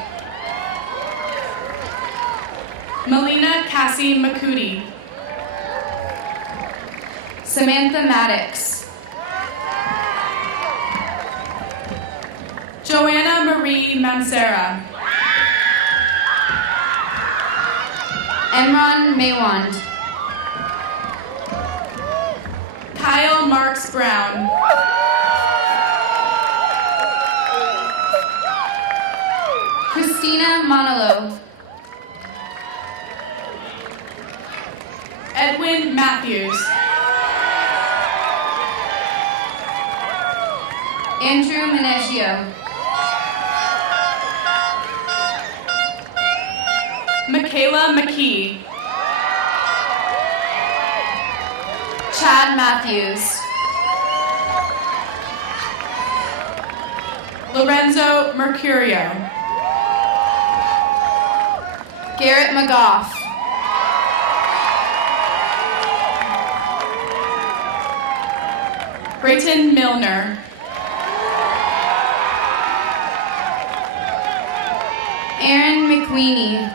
Melina Cassie Makudi. Samantha Maddox. Joanna Marie Mancera. Emron Maywand. Kyle Marks Brown. Christina Manalo. Edwin Matthews. Andrew Menegio. Michaela McKee. Chad Matthews. Lorenzo Mercurio. Garrett McGough. Brayton Milner. Aaron McQueenie.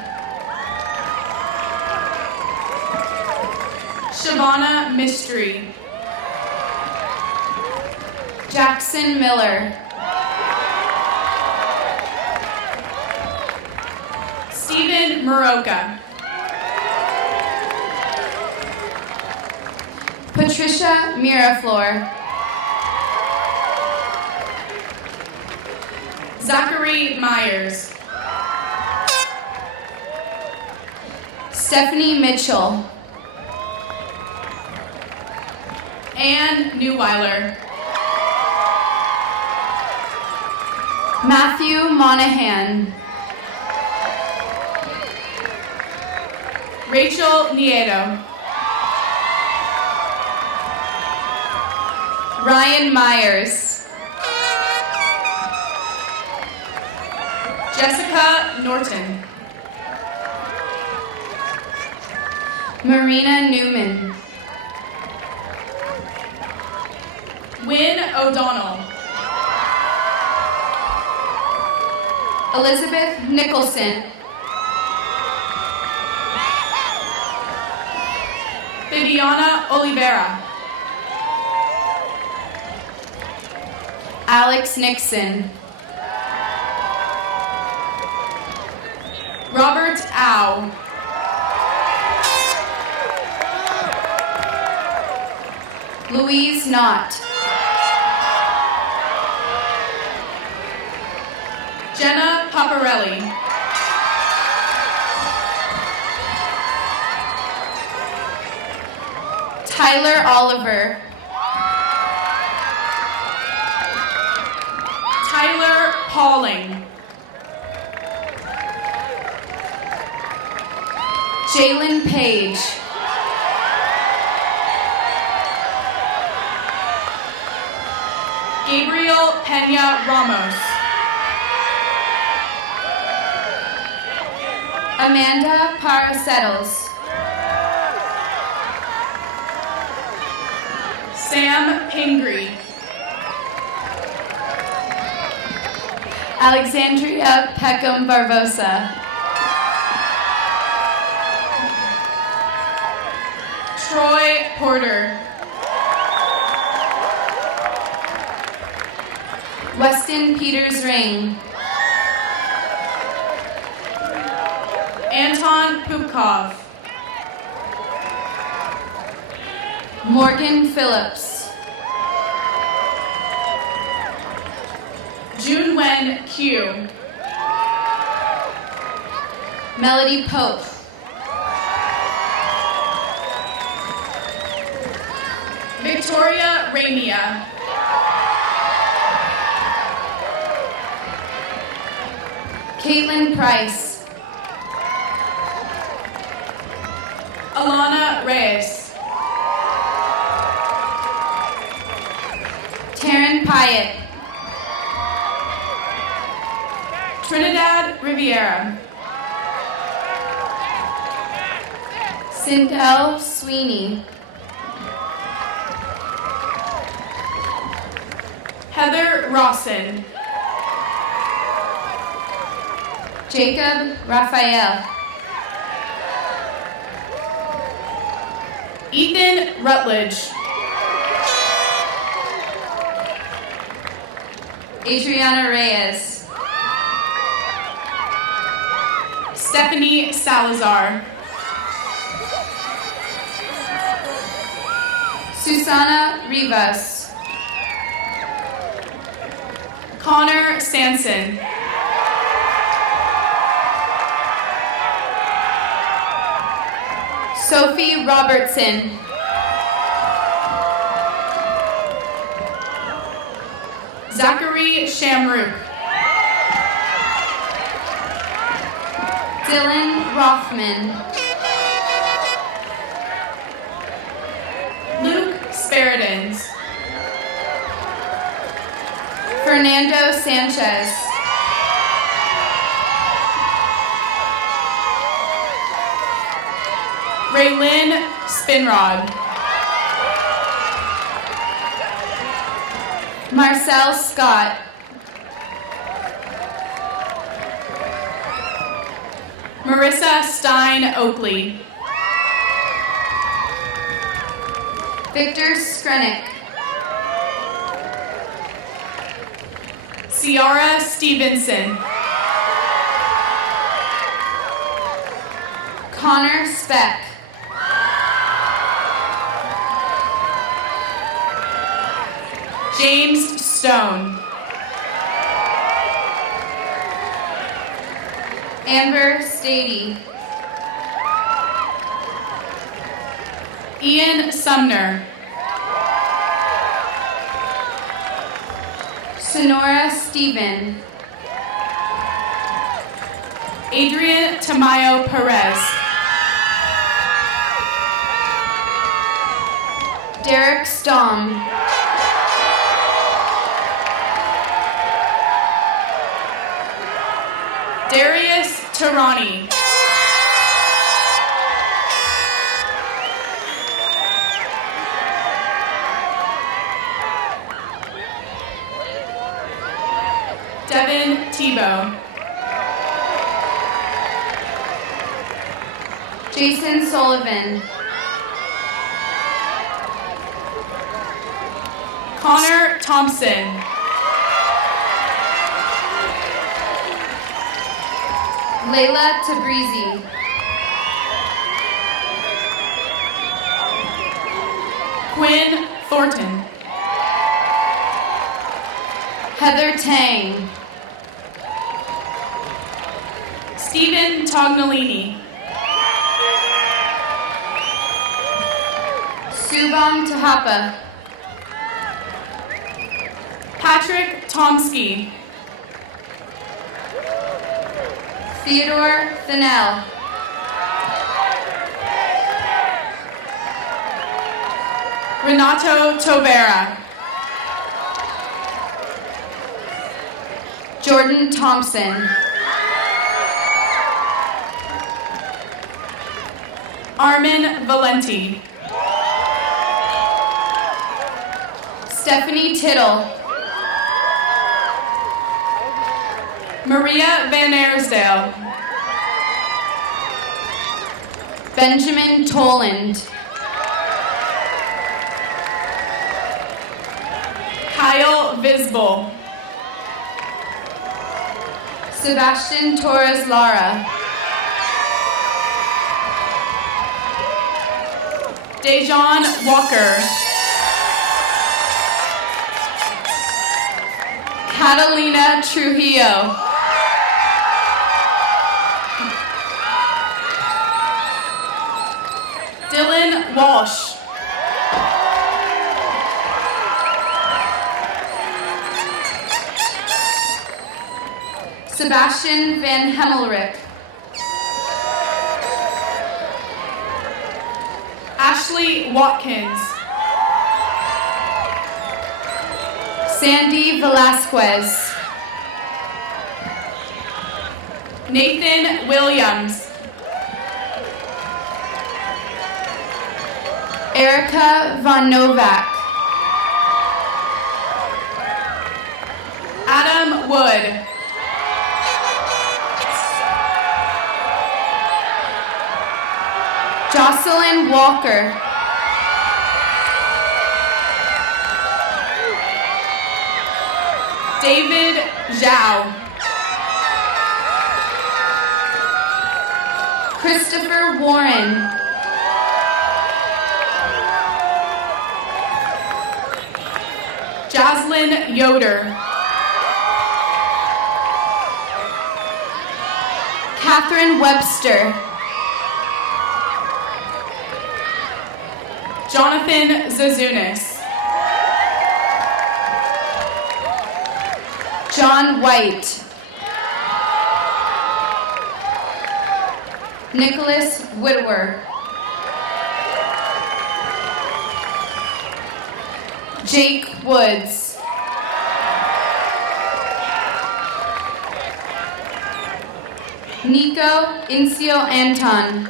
Shavana Mystery. Jackson Miller. Stephen Maroka. Patricia Miraflor. Zachary Myers. Stephanie Mitchell. Ann Newweiler. Matthew Monahan. Rachel Nieto. Ryan Myers. Jessica Norton. Marina Newman. Wynn O'Donnell. Elizabeth Nicholson. Bibiana Oliveira. Alex Nixon. Robert Au. Louise Knott. Jenna Paparelli. Tyler Oliver. Tyler Pauling. Jalen Page. Gabriel Pena Ramos. Amanda Paracettles. Sam Pingree. Alexandria Peckham Barbosa. Troy Porter. Weston Peters Ring. Anton Pupkov. Morgan Phillips. Junwen Q. Melody Pope. Raimia. Caitlin Price. Alana Reyes. Taryn Pyatt. Trinidad Riviera. Cintel Sweeney. Heather Rawson. Jacob Raphael. Ethan Rutledge. Adriana Reyes. Stephanie Salazar. Susana Rivas. Connor Sanson. Sophie Robertson. Zachary Shamrook. Dylan Rothman. Luke Sparadins. Fernando Sanchez. Raylyn Spinrod. Marcel Scott. Marissa Stein Oakley. Victor Skrenick. Ciara Stevenson. Connor Speck. James Stone. Amber Stady. Ian Sumner. Sonora Stephen. Adrian Tamayo Perez. Derek Stom. Darius Tarani. Devin Tebow. Jason Sullivan. Connor Thompson. Layla Tabrizi. Quinn Thornton. Heather Tang. Stephen Tognolini. Subham Tahapa. Patrick Tomsky. Theodore Fennell. Renato Tovera. Jordan Thompson. Armin Valenti. Stephanie Tittle. Maria Van Aersdale. Benjamin Toland. Kyle Visbol. Sebastian Torres Lara. Dejan Walker. Catalina Trujillo. Dylan Walsh. Sebastian Van Hemmelrich. Ashley Watkins. Sandy Velasquez. Nathan Williams. Erica Von Novak. Adam Wood. Jocelyn Walker. David Zhao. Christopher Warren. Jocelyn Yoder. Catherine Webster. Jonathan Zazunis. John White. Nicholas Whitwer. Jake Woods. Nico Incio Anton.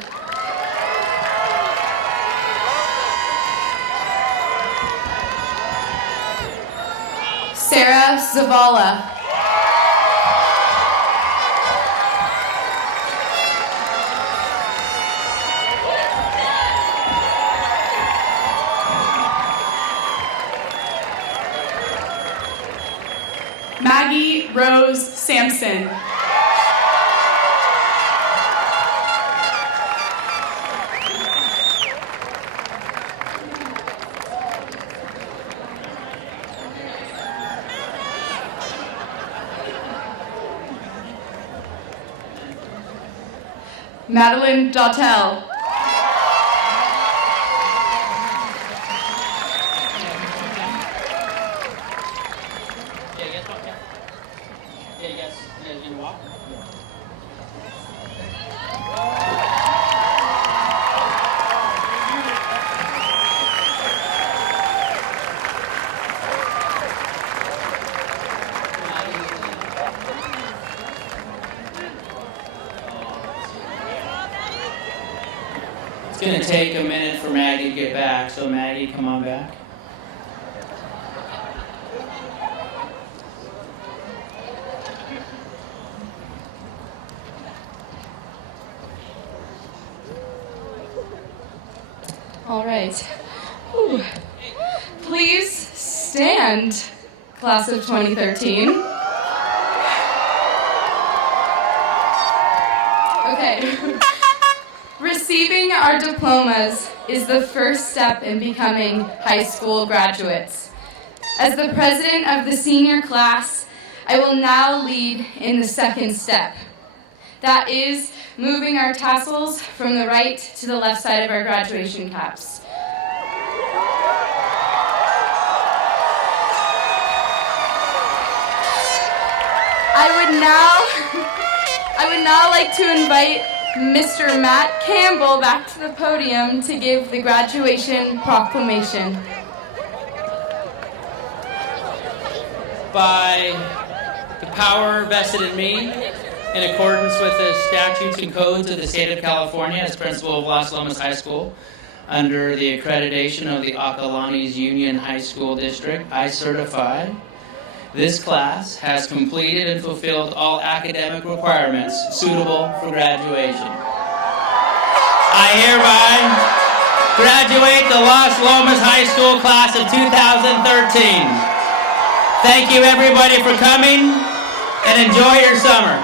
Sarah Zavala. Maggie Rose Sampson. Madeline Dautel. It's going to take a minute for Maggie to get back, so Maggie, come on back. All right. Whew. Please stand, class of 2013. Okay. Receiving our diplomas is the first step in becoming high school graduates. As the president of the senior class, I will now lead in the second step. That is moving our tassels from the right to the left side of our graduation caps. I would now like to invite Mr. Matt Campbell back to the podium to give the graduation proclamation. By the power vested in me, in accordance with the statutes and codes of the state of California as principal of Lomas High School, under the accreditation of the Acalanes Union High School District, I certify this class has completed and fulfilled all academic requirements suitable for graduation. I hereby graduate the Los Lomas High School class of 2013. Thank you everybody for coming, and enjoy your summer.